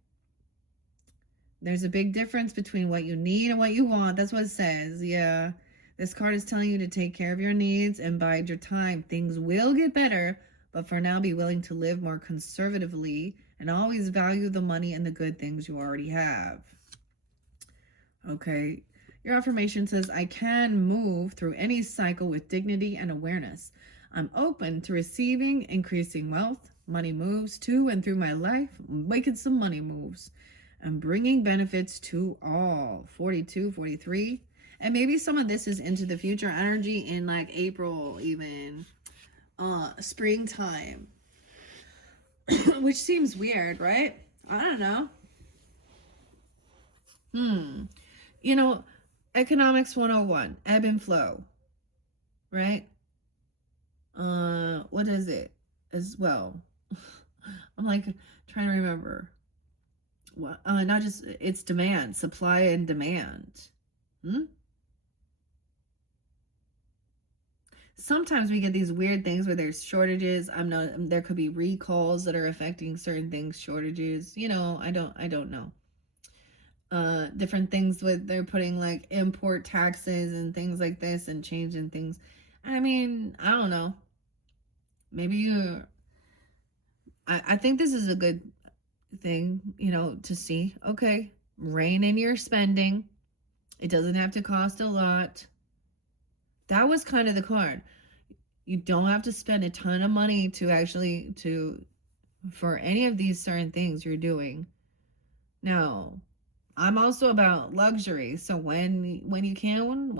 There's a big difference between what you need and what you want. That's what it says. Yeah. This card is telling you to take care of your needs and bide your time. Things will get better, but for now, be willing to live more conservatively and always value the money and the good things you already have. Okay. Your affirmation says, I can move through any cycle with dignity and awareness. I'm open to receiving increasing wealth. Money moves to and through my life, making some money moves. And bringing benefits to all. 42, 43. And maybe some of this is into the future energy in like April, even springtime. Which seems weird, right? I don't know. Economics 101, ebb and flow. Right? What is it as well? I'm like trying to remember. Well, not just, it's demand, supply and demand. Sometimes we get these weird things where there's shortages. There could be recalls that are affecting certain things, shortages. I don't know. Different things with, they're putting like import taxes and things like this and changing things. I mean, I don't know. Maybe I think this is a good thing, to see. Okay, rein in your spending. It doesn't have to cost a lot. That was kind of the card. You don't have to spend a ton of money to actually for any of these certain things you're doing. Now, I'm also about luxury. So when you can,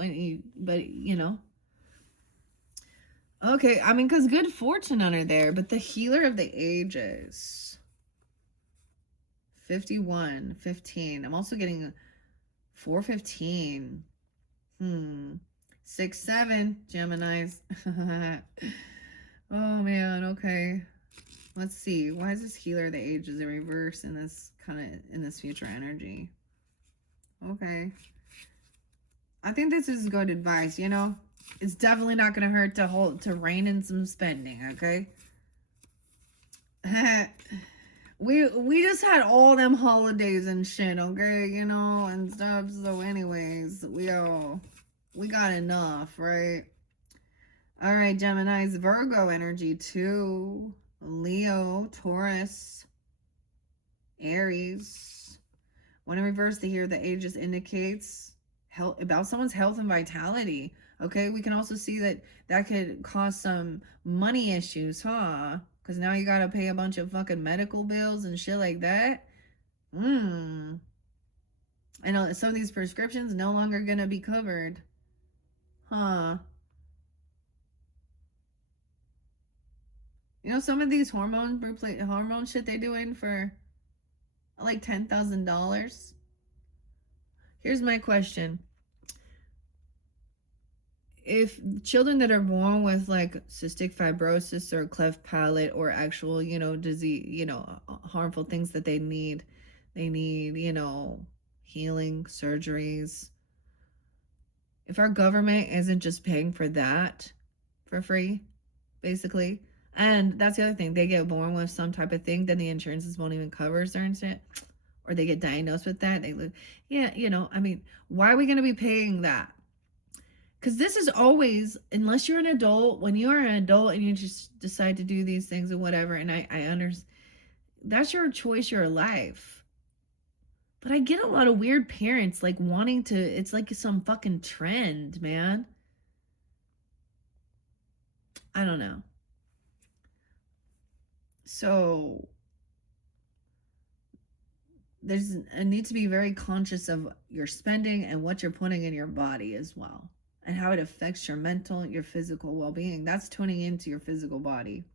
but okay, I mean, because good fortune under there, but the healer of the ages, 51, 15. I'm also getting 415. 6, 7, Geminis. Oh man, okay. Let's see. Why is this healer of the ages in reverse in this future energy? Okay. I think this is good advice, It's definitely not going to hurt to rein in some spending, okay? we just had all them holidays and shit, okay, and stuff. So anyways, we got enough, right? All right, Gemini's Virgo energy too. Leo, Taurus, Aries. When in reverse, the here the ages indicates health, about someone's health and vitality. Okay, we can also see that could cause some money issues, huh? Because now you gotta pay a bunch of fucking medical bills and shit like that. I know some of these prescriptions no longer gonna be covered, huh? Some of these hormone shit they doing for like $10,000. Here's my question. If children that are born with like cystic fibrosis or cleft palate or actual, disease, harmful things that they need, healing, surgeries. If our government isn't just paying for that for free, basically, and that's the other thing, they get born with some type of thing, then the insurances won't even cover certain shit, or they get diagnosed with that. They live, yeah, I mean, why are we going to be paying that? Because this is always, unless you're an adult, when you are an adult and you just decide to do these things or whatever, and I understand, that's your choice, your life. But I get a lot of weird parents like wanting to, it's like some fucking trend, man. I don't know. So there's a need to be very conscious of your spending and what you're putting in your body as well, and how it affects your mental, your physical well-being. That's tuning into your physical body.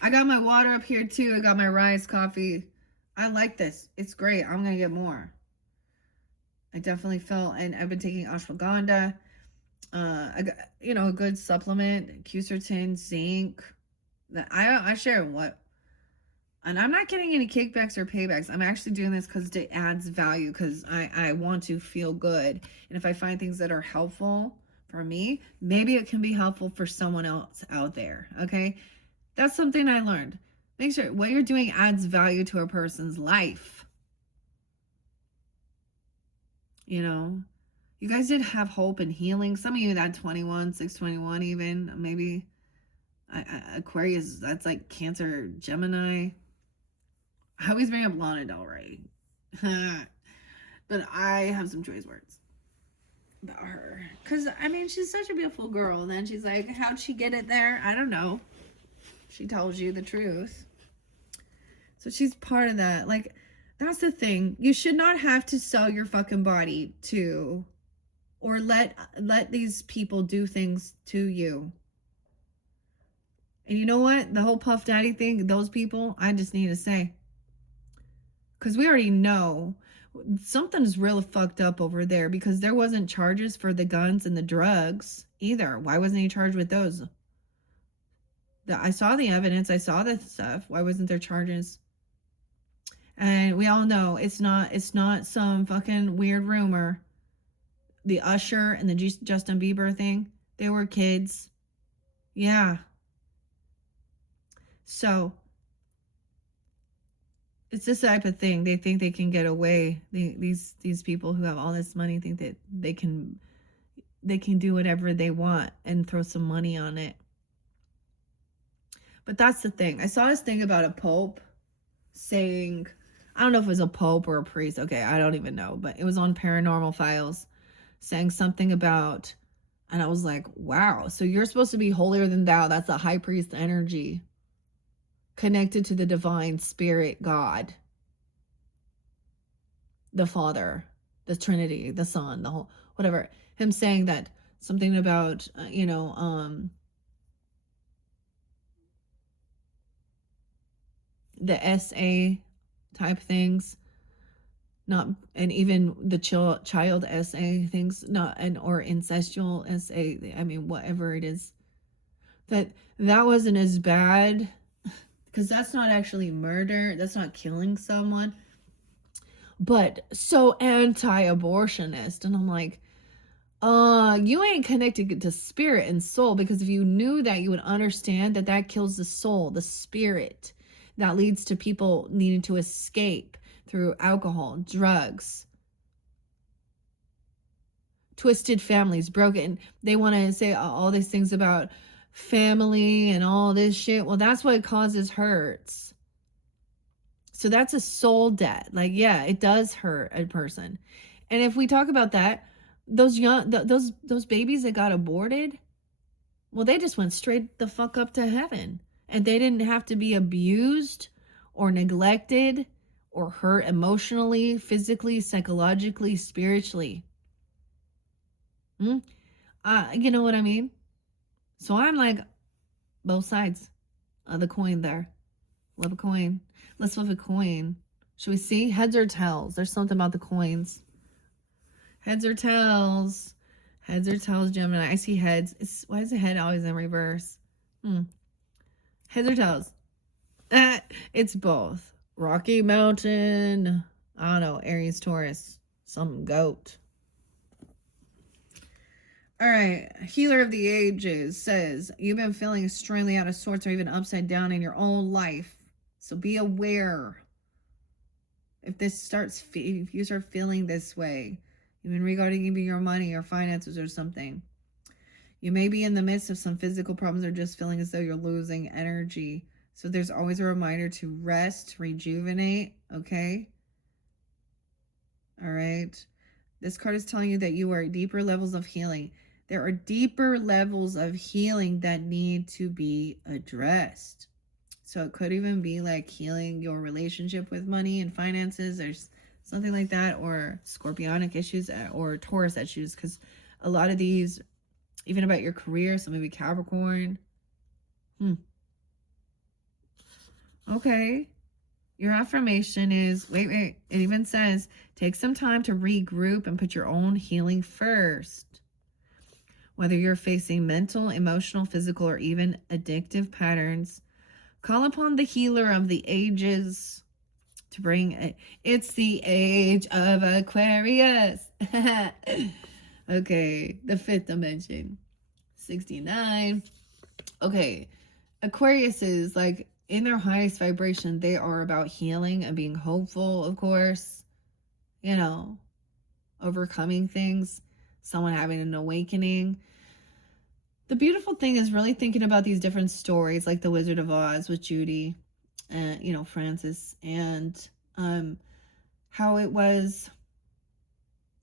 I got my water up here too. I got my rice coffee. I like this. It's great. I'm going to get more. I definitely felt, and I've been taking ashwagandha. I got, a good supplement, quercetin, zinc. That I share what, and I'm not getting any kickbacks or paybacks. I'm actually doing this because it adds value, because I want to feel good. And if I find things that are helpful for me, maybe it can be helpful for someone else out there, okay? That's something I learned. Make sure what you're doing adds value to a person's life. You guys did have hope and healing. Some of you that 21, 621 even, maybe Aquarius, that's like Cancer, Gemini. I always bring up Lana Del Rey. But I have some choice words about her. Because, I mean, she's such a beautiful girl. And then she's like, how'd she get it there? I don't know. She tells you the truth. So she's part of that. Like, that's the thing. You should not have to sell your fucking body to, or let these people do things to you. And you know what? The whole Puff Daddy thing, those people, I just need to say. Because we already know something's real fucked up over there, because there wasn't charges for the guns and the drugs either. Why wasn't he charged with those? I saw the evidence. I saw the stuff. Why wasn't there charges? And we all know it's not some fucking weird rumor. The Usher and the Justin Bieber thing, they were kids. Yeah. So it's this type of thing. They think they can get away. These people who have all this money think that they can do whatever they want and throw some money on it. But that's the thing. I saw this thing about a pope saying, I don't know if it was a pope or a priest. Okay, I don't even know. But it was on Paranormal Files, saying something about, and I was like, wow, so you're supposed to be holier than thou. That's a high priest energy. connected to the divine spirit, God, the Father, the Trinity, the Son, the whole, whatever. Him saying that something about, the SA type things, not, and even the child SA things, not, and or incestual SA, I mean, whatever it is, that wasn't as bad, because that's not actually murder, that's not killing someone, but so anti-abortionist. And I'm like, you ain't connected to spirit and soul, because if you knew that, you would understand that that kills the soul, the spirit, that leads to people needing to escape through alcohol, drugs, twisted families, broken. They want to say all these things about family and all this shit. Well, that's what causes hurts. So that's a soul debt. Like, yeah, it does hurt a person. And if we talk about that, those those babies that got aborted, well, they just went straight the fuck up to heaven. And they didn't have to be abused or neglected or hurt emotionally, physically, psychologically, spiritually. You know what I mean? So I'm like, both sides of the coin there. Flip a coin. Let's flip a coin. Should we see? Heads or tails? There's something about the coins. Heads or tails? Heads or tails, Gemini? I see heads. Why is the head always in reverse? Heads or tails? It's both. Rocky Mountain. I don't know. Aries, Taurus. Some goat. All right. Healer of the Ages says, you've been feeling extremely out of sorts or even upside down in your own life. So be aware. If you start feeling this way, even regarding even your money or finances or something, you may be in the midst of some physical problems or just feeling as though you're losing energy. So there's always a reminder to rest, rejuvenate, okay? All right. This card is telling you that you are at deeper levels of healing. There are deeper levels of healing that need to be addressed. So it could even be like healing your relationship with money and finances, or something like that, or scorpionic issues or Taurus issues, because a lot of these, even about your career, so maybe Capricorn. Okay. Your affirmation is, wait, it even says, take some time to regroup and put your own healing first. Whether you're facing mental, emotional, physical, or even addictive patterns, call upon the healer of the ages to bring it. It's the age of Aquarius. Okay, the fifth dimension. 69. Okay, Aquarius is like, in their highest vibration, they are about healing and being hopeful, of course. You know, overcoming things, someone having an awakening. The beautiful thing is really thinking about these different stories, like The Wizard of Oz with Judy, and Francis, and how it was,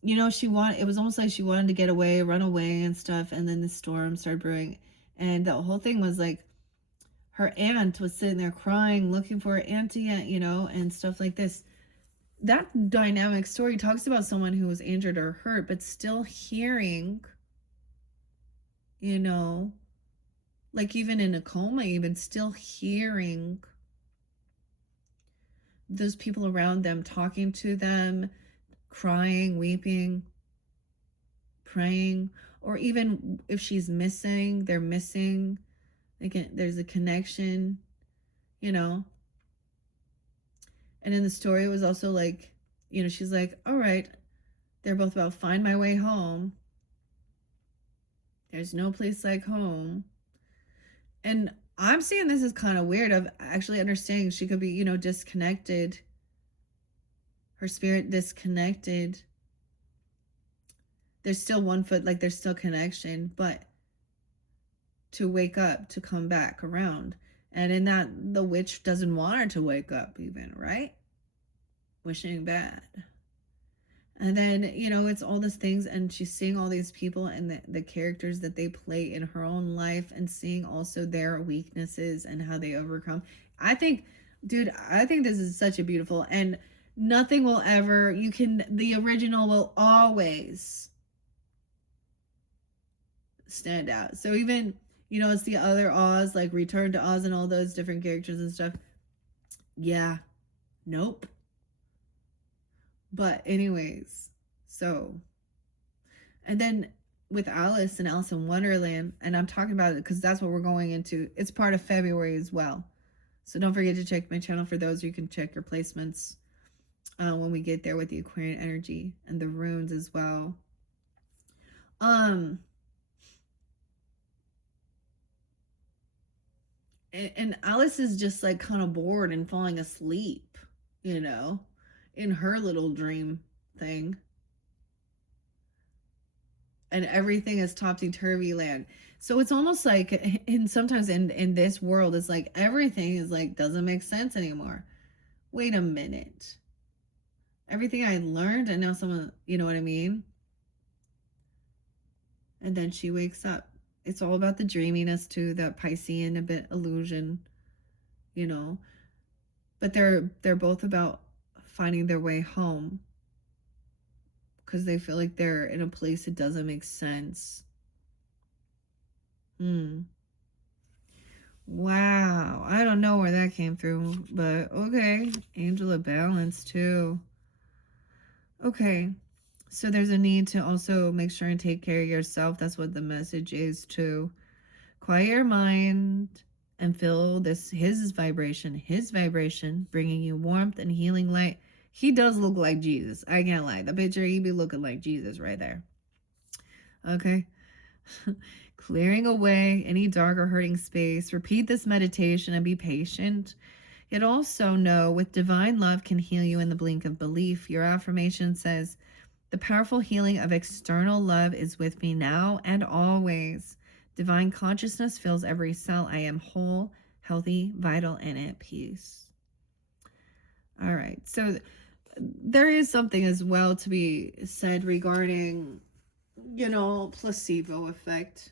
it was almost like she wanted to get away, run away and stuff, and then the storm started brewing, and the whole thing was like, her aunt was sitting there crying, looking for her auntie, and stuff like this. That dynamic story talks about someone who was injured or hurt, but still hearing, like even in a coma, even still hearing those people around them, talking to them, crying, weeping, praying, or even if she's missing, they're missing. Again, there's a connection, And in the story, it was also like, she's like, all right, they're both about find my way home. There's no place like home. And I'm seeing this as kind of weird of actually understanding she could be, disconnected. Her spirit disconnected. There's still one foot, like there's still connection, but to wake up, to come back around. And in that, the witch doesn't want her to wake up even, right? Wishing bad. And then, it's all these things, and she's seeing all these people and the characters that they play in her own life, and seeing also their weaknesses and how they overcome. I think, dude, I think this is such a beautiful, and nothing will ever, the original will always stand out. So even, it's the other Oz, like Return to Oz and all those different characters and stuff. Yeah. Nope. But anyways, so, and then with Alice and Alice in Wonderland, and I'm talking about it because that's what we're going into. It's part of February as well. So don't forget to check my channel for those. You can check your placements when we get there with the Aquarian energy and the runes as well. And Alice is just like kind of bored and falling asleep, in her little dream thing. And everything is topsy-turvy land. So it's almost like, sometimes in this world, it's like everything is like doesn't make sense anymore. Wait a minute. Everything I learned, and now someone, you know what I mean? And then she wakes up. It's all about the dreaminess too, that Piscean a bit illusion, But they're both about finding their way home because they feel like they're in a place that doesn't make sense. Wow. I don't know where that came through, but okay. Angel of Balance too. Okay. So there's a need to also make sure and take care of yourself. That's what the message is too. Quiet your mind and feel his vibration, bringing you warmth and healing light. He does look like Jesus. I can't lie. The picture, he be looking like Jesus right there. Okay. Clearing away any dark or hurting space. Repeat this meditation and be patient. Yet also know with divine love can heal you in the blink of belief. Your affirmation says, the powerful healing of external love is with me now and always. Divine consciousness fills every cell. I am whole, healthy, vital, and at peace. All right. So there is something as well to be said regarding, placebo effect.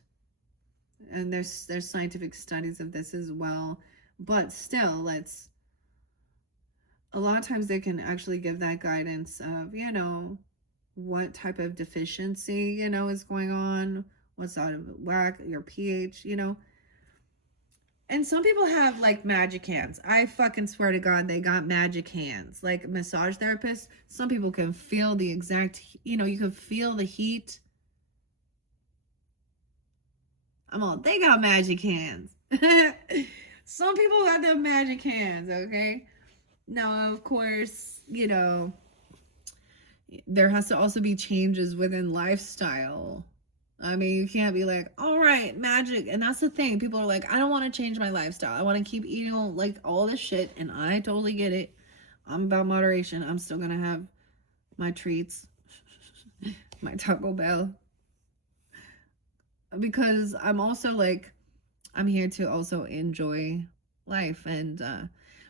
And there's scientific studies of this as well. But still, a lot of times they can actually give that guidance of, what type of deficiency, is going on, what's out of whack, your pH, And some people have like magic hands. I fucking swear to God, they got magic hands. Like massage therapists, some people can feel the exact, you can feel the heat. They got magic hands. Some people got them magic hands, okay? Now, of course, there has to also be changes within lifestyle. I mean, you can't be like, all right, magic. And that's the thing. People are like, I don't want to change my lifestyle. I want to keep eating all this shit. And I totally get it. I'm about moderation. I'm still going to have my treats, my Taco Bell. Because I'm also I'm here to also enjoy life. And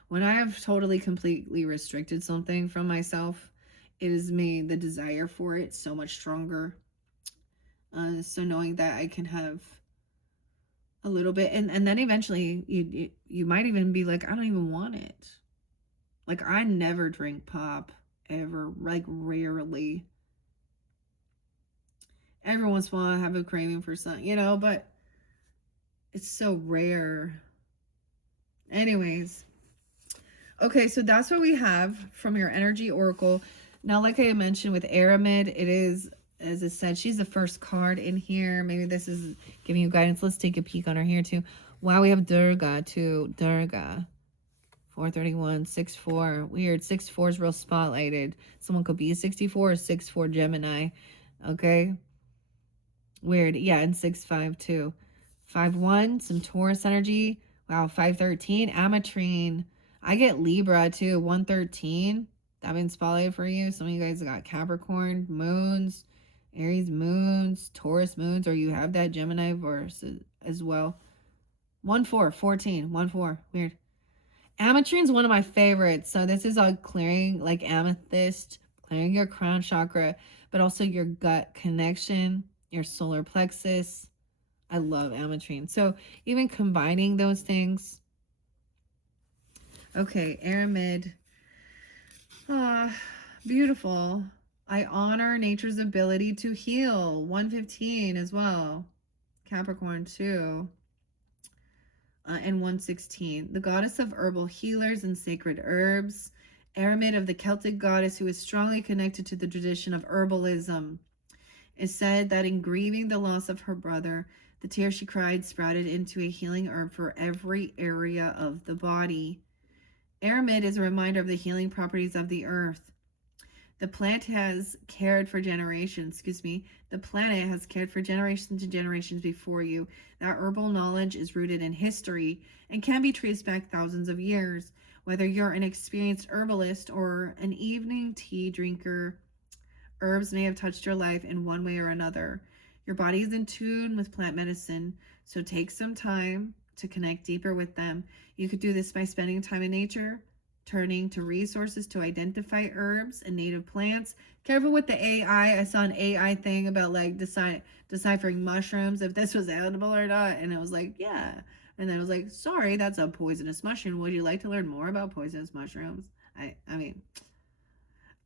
when I have totally, completely restricted something from myself, it has made the desire for it so much stronger. So knowing that I can have a little bit, and then eventually you might even be like, I don't even want it. Like, I never drink pop, ever, rarely. Every once in a while I have a craving for something, but it's so rare. Anyways. Okay, so that's what we have from your energy oracle. Now, like I mentioned with Aramid, it is, as I said, she's the first card in here. Maybe this is giving you guidance. Let's take a peek on her here too. Wow, we have Durga too. Durga. 431, 6'4". Weird. 6'4" is real spotlighted. Someone could be a 64 or 6'4" Gemini. Okay. Weird. Yeah, and 6'5" too. 5'1", some Taurus energy. Wow, 5'13", Ametrine. I get Libra too, 113. That been spotlighted for you. Some of you guys got Capricorn moons, Aries moons, Taurus moons, or you have that Gemini verse as well. 1-4, 14, 1-4. Weird. Ametrine's one of my favorites. So this is all clearing, like amethyst, clearing your crown chakra, but also your gut connection, your solar plexus. I love ametrine. So even combining those things, Okay, Aramid. Ah, beautiful. I honor nature's ability to heal. 115 as well. Capricorn too. And 116. The goddess of herbal healers and sacred herbs. Aramid of the Celtic goddess who is strongly connected to the tradition of herbalism. It's said that in grieving the loss of her brother, the tears she cried sprouted into a healing herb for every area of the body. Aramid is a reminder of the healing properties of the earth. The planet has cared for generations and generations before you. That herbal knowledge is rooted in history and can be traced back thousands of years. Whether you're an experienced herbalist or an evening tea drinker, herbs may have touched your life in one way or another. Your body is in tune with plant medicine, so take some time to connect deeper with them. You could do this by spending time in nature, turning to resources to identify herbs and native plants. Careful with the AI. I saw an AI thing about like deciphering mushrooms, if this was edible or not, and it was like, yeah. And then it was like, sorry, that's a poisonous mushroom. Would you like to learn more about poisonous mushrooms? I mean,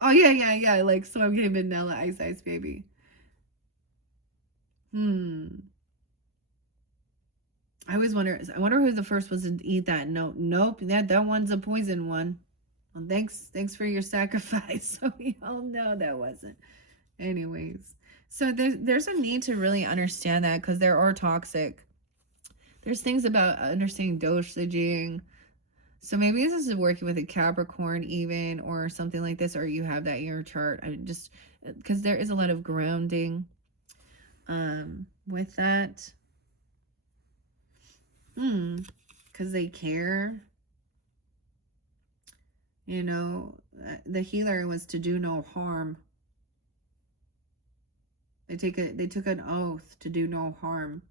oh yeah. Like, so I'm getting vanilla ice baby. I always wonder. I wonder who the first was to eat that. Nope. That one's a poison one. Well, thanks for your sacrifice. So we all know that wasn't. Anyways, so there's a need to really understand that because there are toxic. There's things about understanding dosaging. So maybe this is working with a Capricorn even or something like this, or you have that in your chart. I just because there is a lot of grounding with that. Because they care. You know, the healer was to do no harm. They took an oath to do no harm.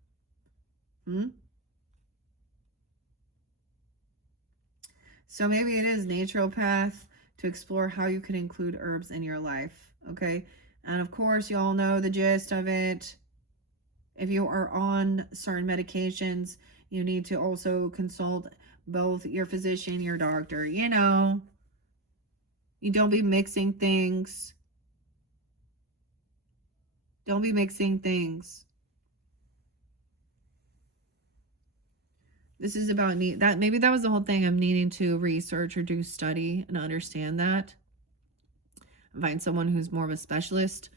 So maybe it is naturopath to explore how you can include herbs in your life. Okay. And of course, you all know the gist of it. If you are on certain medications, you need to also consult both your physician, your doctor. You know, you don't be mixing things. Don't be mixing things. This is about that. Maybe that was the whole thing of needing to research or do study and understand that. Find someone who's more of a specialist.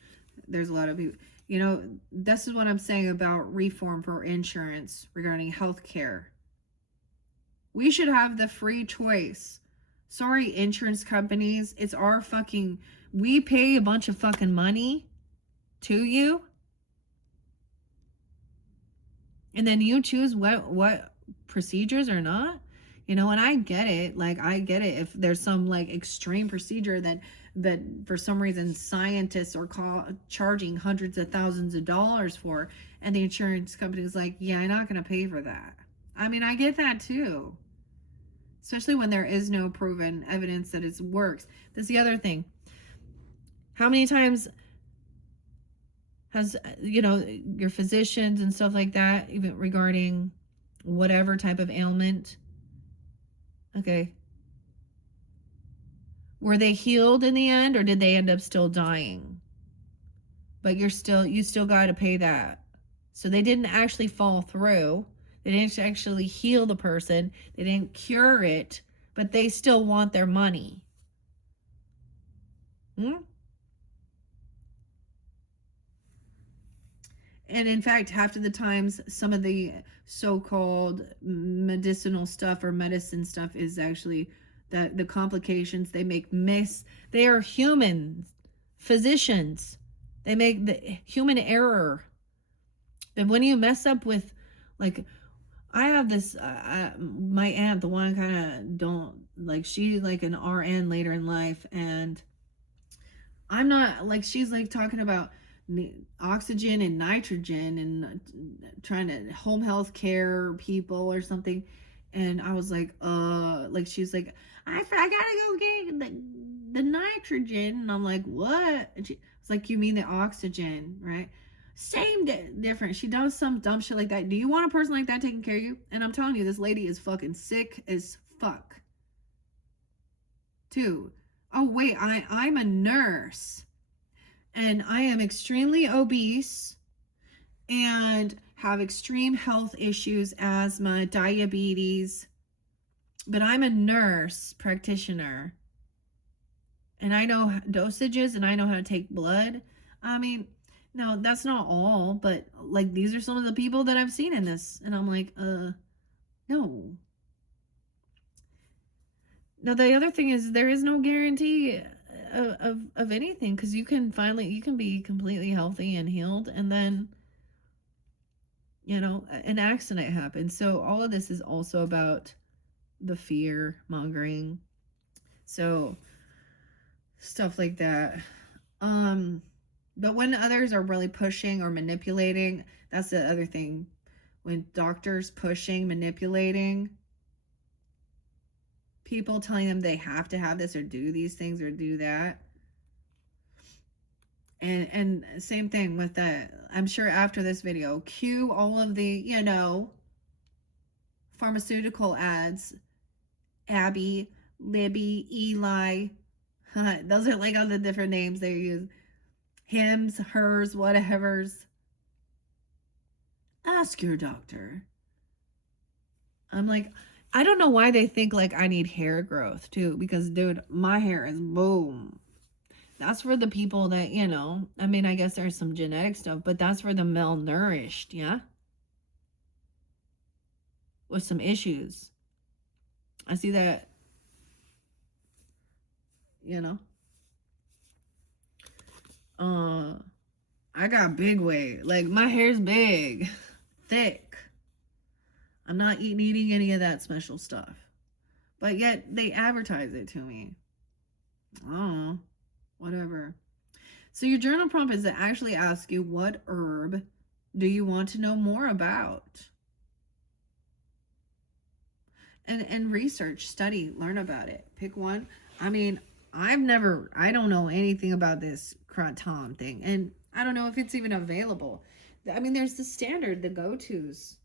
There's a lot of people. You know, this is what I'm saying about reform for insurance regarding healthcare. We should have the free choice. Sorry, insurance companies. It's our fucking. We pay a bunch of fucking money to you. And then you choose what procedures or not. You know, and I get it. Like, I get it if there's some like extreme procedure that for some reason scientists are charging hundreds of thousands of dollars for, and the insurance company is like, yeah, I'm not going to pay for that. I mean, I get that too. Especially when there is no proven evidence that it works. That's the other thing. How many times has, you know, your physicians and stuff like that, even regarding whatever type of ailment, okay, were they healed in the end or did they end up still dying? But you still got to pay that. So they didn't actually fall through. They didn't actually heal the person. They didn't cure it, but they still want their money. And in fact, half of the times, some of the so-called medicinal stuff or medicine stuff is actually the complications they make they are human physicians. They make the human error. And when you mess up with, like, I have this, my aunt, the one kind of don't, like, she's like an RN later in life, and I'm not, like, she's like talking about oxygen and nitrogen and trying to home health care people or something. And I was like, she's like, I gotta go get the nitrogen. And I'm like, what? And she was like, you mean the oxygen, right? Same different. She does some dumb shit like that. Do you want a person like that taking care of you? And I'm telling you, this lady is fucking sick as fuck. too. Oh, wait, I'm a nurse and I am extremely obese and have extreme health issues, asthma, diabetes, but I'm a nurse practitioner and I know dosages and I know how to take blood. I mean, no, that's not all, but like these are some of the people that I've seen in this, and I'm like, no. Now the other thing is there is no guarantee of anything, because you can be completely healthy and healed, and then an accident happens. So all of this is also about the fear mongering. So stuff like that. But when others are really pushing or manipulating, that's the other thing. When doctors pushing, manipulating people, telling them they have to have this or do these things or do that. And same thing with that. I'm sure after this video, cue all of the, pharmaceutical ads. Abby, Libby, Eli. Those are like all the different names they use. Hims, hers, whatever's. Ask your doctor. I'm like, I don't know why they think like I need hair growth too, because dude, my hair is boom. That's for the people that, I mean, I guess there's some genetic stuff, but that's for the malnourished, yeah? With some issues. I see that, I got big weight. Like, my hair's big, thick. I'm not eating any of that special stuff. But yet, they advertise it to me. Oh, whatever. So your journal prompt is to actually ask you, what herb do you want to know more about? And research, study, learn about it. Pick one. I mean, I don't know anything about this kratom thing. And I don't know if it's even available. I mean, there's the standard, the go-tos.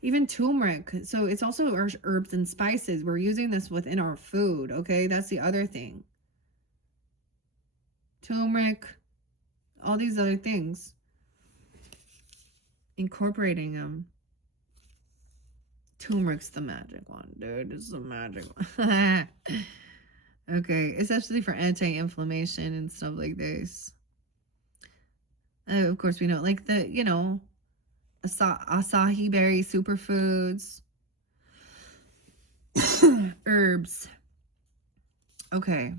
Even turmeric. So it's also herbs and spices. We're using this within our food, okay? That's the other thing. Turmeric, all these other things. Incorporating them. Turmeric's the magic one, dude. It's the magic one. Okay, especially for anti-inflammation and stuff like this. Of course, we know, like the, acai berry superfoods. Herbs. Okay.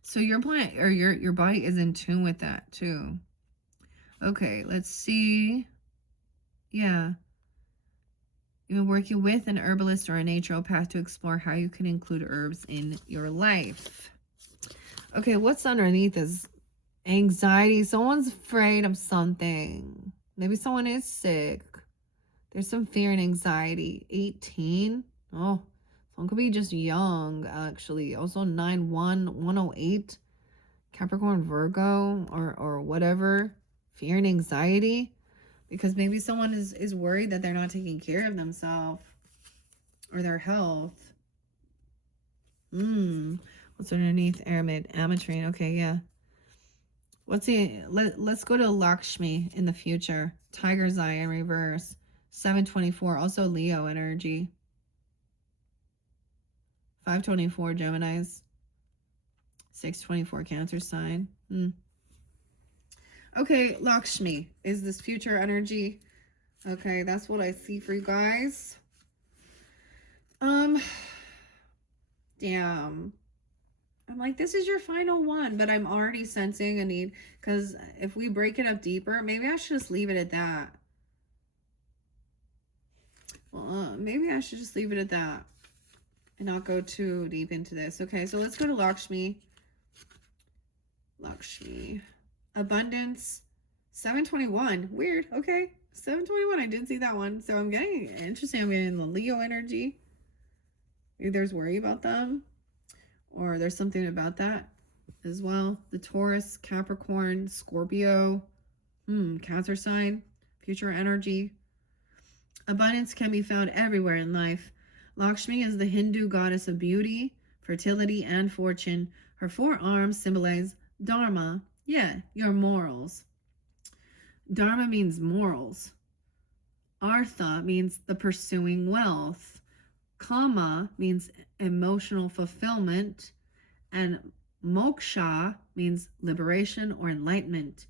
So your plant or your body is in tune with that too. Okay, let's see. Yeah. You've been working with an herbalist or a naturopath to explore how you can include herbs in your life. Okay, what's underneath is anxiety. Someone's afraid of something. Maybe someone is sick. There's some fear and anxiety. 18. Oh, someone could be just young, actually. Also 9-1-108. Capricorn, Virgo, or whatever. Fear and anxiety. Because maybe someone is worried that they're not taking care of themselves or their health. What's underneath ametrine? Okay, yeah. Let's go to Lakshmi in the future. Tiger's Eye in reverse. 724. Also Leo energy. 524 Geminis. 624 Cancer sign. Okay, Lakshmi is this future energy. Okay, that's what I see for you guys. Damn. I'm like, this is your final one, but I'm already sensing a need, because if we break it up deeper, maybe I should just leave it at that. Well, maybe I should just leave it at that and not go too deep into this. Okay, so let's go to Lakshmi. Lakshmi. Abundance. 721. Weird. Okay. 721. I did see that one. So I'm getting interesting. I'm getting the Leo energy. Maybe there's worry about them, or there's something about that as well. The Taurus, Capricorn, Scorpio, Cancer sign, future energy. Abundance can be found everywhere in life. Lakshmi is the Hindu goddess of beauty, fertility, and fortune. Her 4 arms symbolize Dharma. Yeah, your morals. Dharma means morals. Artha means the pursuing wealth. Kama means emotional fulfillment. And moksha means liberation or enlightenment.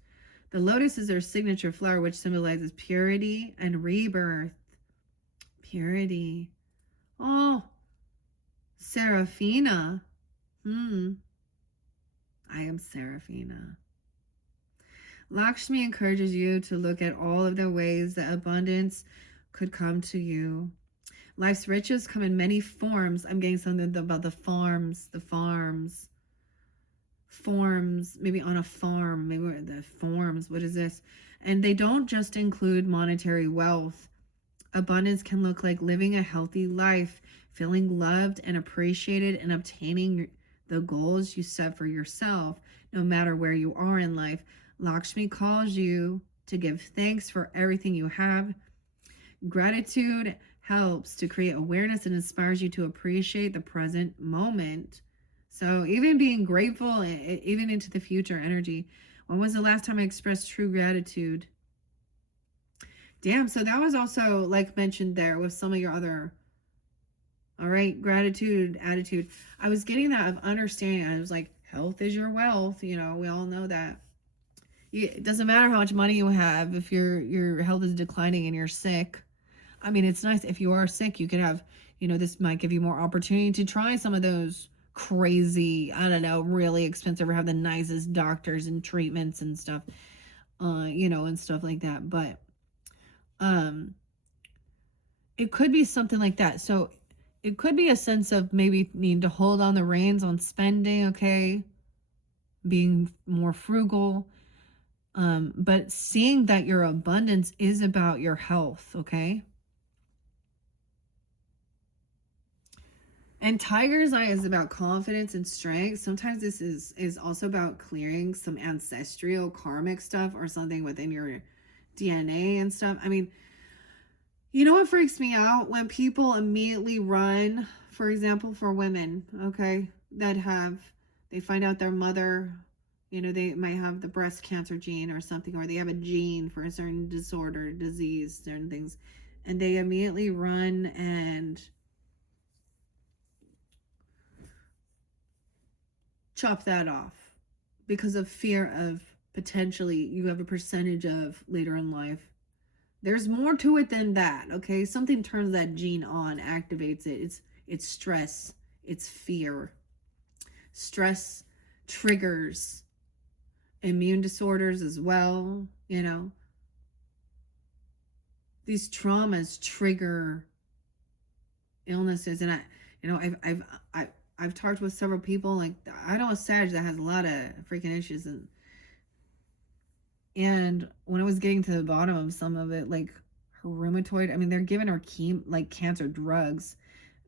The lotus is her signature flower, which symbolizes purity and rebirth. Purity. Oh, Seraphina. I am Seraphina. Lakshmi encourages you to look at all of the ways that abundance could come to you. Life's riches come in many forms. I'm getting something about the farms. Forms, maybe on a farm, maybe the forms. What is this? And they don't just include monetary wealth. Abundance can look like living a healthy life, feeling loved and appreciated, and obtaining the goals you set for yourself, no matter where you are in life. Lakshmi calls you to give thanks for everything you have. Gratitude helps to create awareness and inspires you to appreciate the present moment. So even being grateful, even into the future energy. When was the last time I expressed true gratitude? Damn, so that was also like mentioned there with some of your other, all right, gratitude, attitude. I was getting that of understanding. I was like, health is your wealth. You know, we all know that. It doesn't matter how much money you have if your health is declining and you're sick. I mean, it's nice if you are sick, you could have, you know, this might give you more opportunity to try some of those crazy, I don't know, really expensive or have the nicest doctors and treatments and stuff, you know, and stuff like that. But it could be something like that. So it could be a sense of maybe needing to hold on the reins on spending, okay, being more frugal. But seeing that your abundance is about your health, okay? And Tiger's Eye is about confidence and strength. Sometimes this is also about clearing some ancestral karmic stuff or something within your DNA and stuff. I mean, you know what freaks me out? When people immediately run, for example, for women, okay, that they find out their mother, you know, they might have the breast cancer gene or something, or they have a gene for a certain disorder, disease, certain things, and they immediately run and chop that off because of fear of potentially you have a percentage of later in life. There's more to it than that, okay? Something turns that gene on, activates it. It's stress, it's fear. Stress triggers immune disorders as well, you know. These traumas trigger illnesses, and I've talked with several people. Like, I know a Sag that has a lot of freaking issues, and when I was getting to the bottom of some of it, like her rheumatoid, I mean, they're giving her like cancer drugs.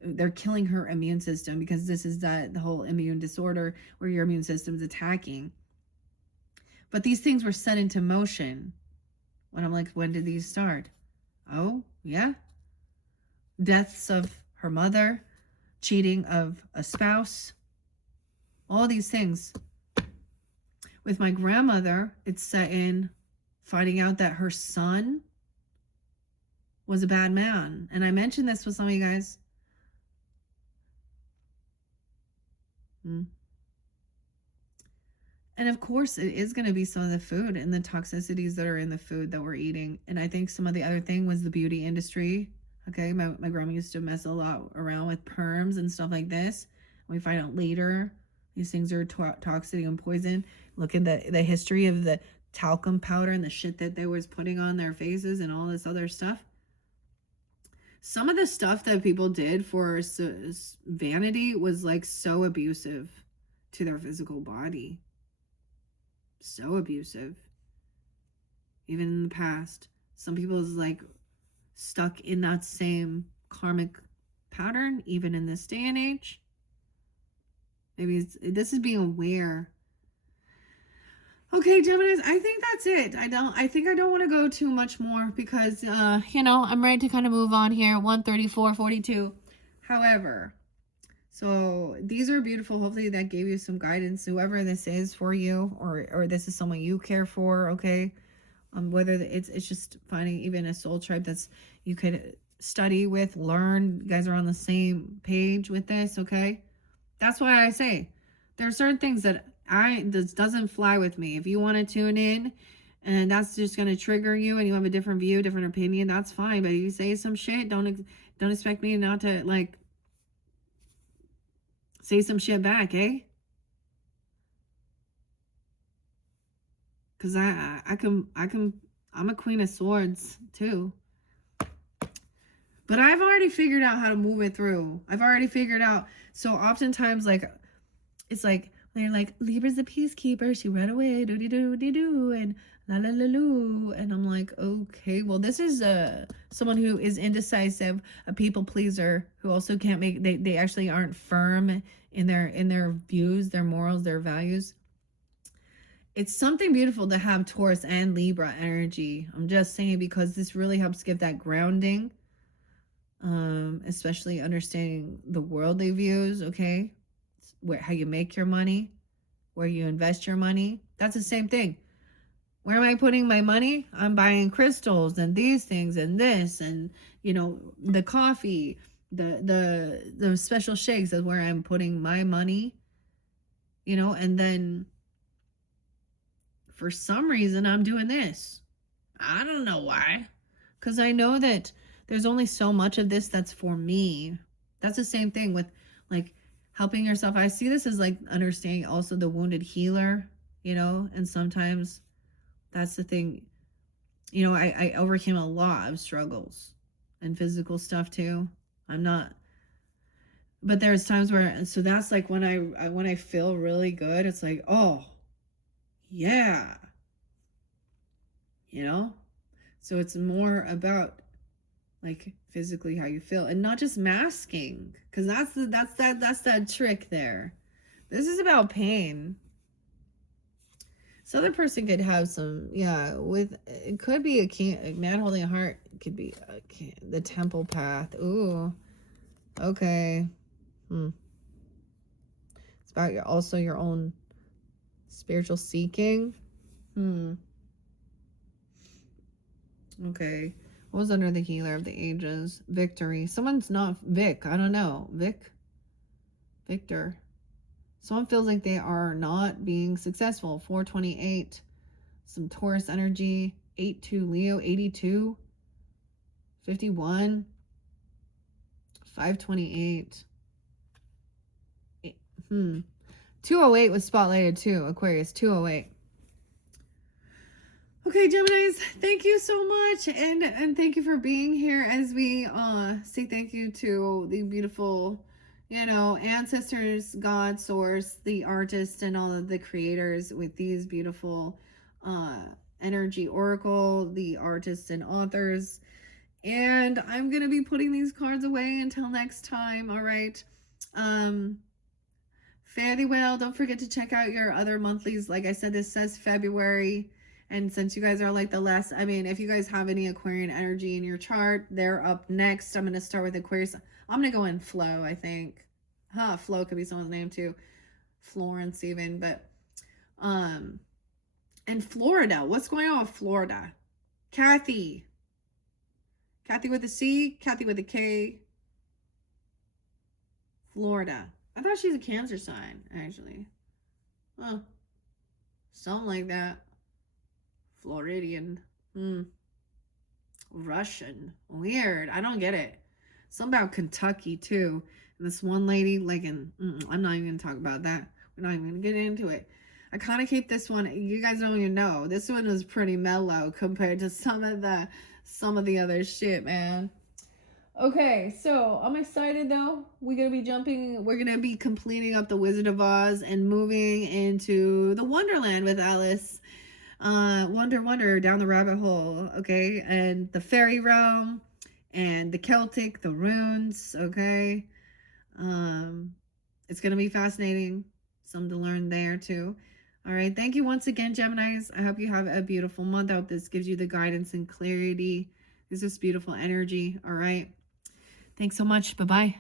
They're killing her immune system because this is the whole immune disorder where your immune system is attacking. But these things were set into motion. When I'm like, when did these start? Oh, yeah. Deaths of her mother, cheating of a spouse, all these things. With my grandmother, it's set in finding out that her son was a bad man. And I mentioned this with some of you guys. And of course, it is going to be some of the food and the toxicities that are in the food that we're eating. And I think some of the other thing was the beauty industry. Okay, my grandma used to mess a lot around with perms and stuff like this. We find out later these things are toxic and poison. Look at the history of the talcum powder and the shit that they was putting on their faces and all this other stuff. Some of the stuff that people did for vanity was like so abusive to their physical body. So abusive. Even in the past, some people is like stuck in that same karmic pattern, even in this day and age. Maybe this is being aware. Okay, Geminis, I think that's it. I think I don't want to go too much more because, you know, I'm ready to kind of move on here. 134:42. However, so these are beautiful. Hopefully that gave you some guidance, whoever this is for you, or this is someone you care for, okay? Whether it's just finding even a soul tribe that's you could study with, learn. You guys are on the same page with this, okay? That's why I say there are certain things that this doesn't fly with me. If you want to tune in and that's just going to trigger you and you have a different view, different opinion, that's fine. But if you say some shit, don't expect me not to like say some shit back, eh? Cause I'm a queen of swords too. But I've already figured out how to move it through. I've already figured out. So oftentimes, like, it's like they're like, Libra's the peacekeeper. She ran away, do and la la la loo. And I'm like, okay, well, this is someone who is indecisive, a people pleaser, who also can't make. They actually aren't firm in their views, their morals, their values. It's something beautiful to have Taurus and Libra energy. I'm just saying, because this really helps give that grounding, especially understanding the worldly views, okay? How you make your money, where you invest your money. That's the same thing. Where am I putting my money? I'm buying crystals and these things and this and, you know, the coffee, the special shakes is where I'm putting my money, you know, and then for some reason, I'm doing this. I don't know why. Because I know that there's only so much of this that's for me. That's the same thing with like helping yourself. I see this as like understanding also the wounded healer, you know, and sometimes that's the thing. You know, I overcame a lot of struggles and physical stuff too. I'm not, but there's times where, so that's like when I feel really good, it's like, oh, yeah, you know? So it's more about like physically how you feel and not just masking, because that's that trick there. This is about pain. So other person could have some, yeah, with it could be a man holding a heart. It could be the temple path. Ooh, okay. It's about also your own spiritual seeking. Okay. What was under the healer of the ages? Victory. Someone's not Vic. I don't know. Victor. Someone feels like they are not being successful. 428. Some Taurus energy. 8-2 Leo. 82. 51. 528. 208 was spotlighted too. Aquarius. 208. Okay, Geminis, thank you so much, and thank you for being here as we say thank you to the beautiful, you know, ancestors, God, source, the artists, and all of the creators with these beautiful energy oracle, the artists and authors. And I'm gonna be putting these cards away until next time. All right. Fare thee well. Don't forget to check out your other monthlies. Like I said, this says February. And since you guys are like the last, I mean, if you guys have any Aquarian energy in your chart, they're up next. I'm going to start with Aquarius. I'm going to go in Flo, I think. Flo could be someone's name too. Florence even, but, and Florida. What's going on with Florida? Kathy with a C, Kathy with a K. Florida. I thought she's a Cancer sign, actually. Huh. Something like that. Floridian. Russian. Weird. I don't get it. Something about Kentucky too. And this one lady, like I'm not even gonna talk about that. We're not even gonna get into it. I kind of keep this one. You guys don't even know. This one was pretty mellow compared to some of the other shit, man. Okay, so I'm excited though. We're gonna be completing up the Wizard of Oz and moving into the Wonderland with Alice. Wonder down the rabbit hole, okay? And the fairy realm and the Celtic, the runes, okay? It's gonna be fascinating. Something to learn there too. All right, thank you once again, Geminis. I hope you have a beautiful month. I hope this gives you the guidance and clarity. This is beautiful energy, all right? Thanks so much. Bye-bye.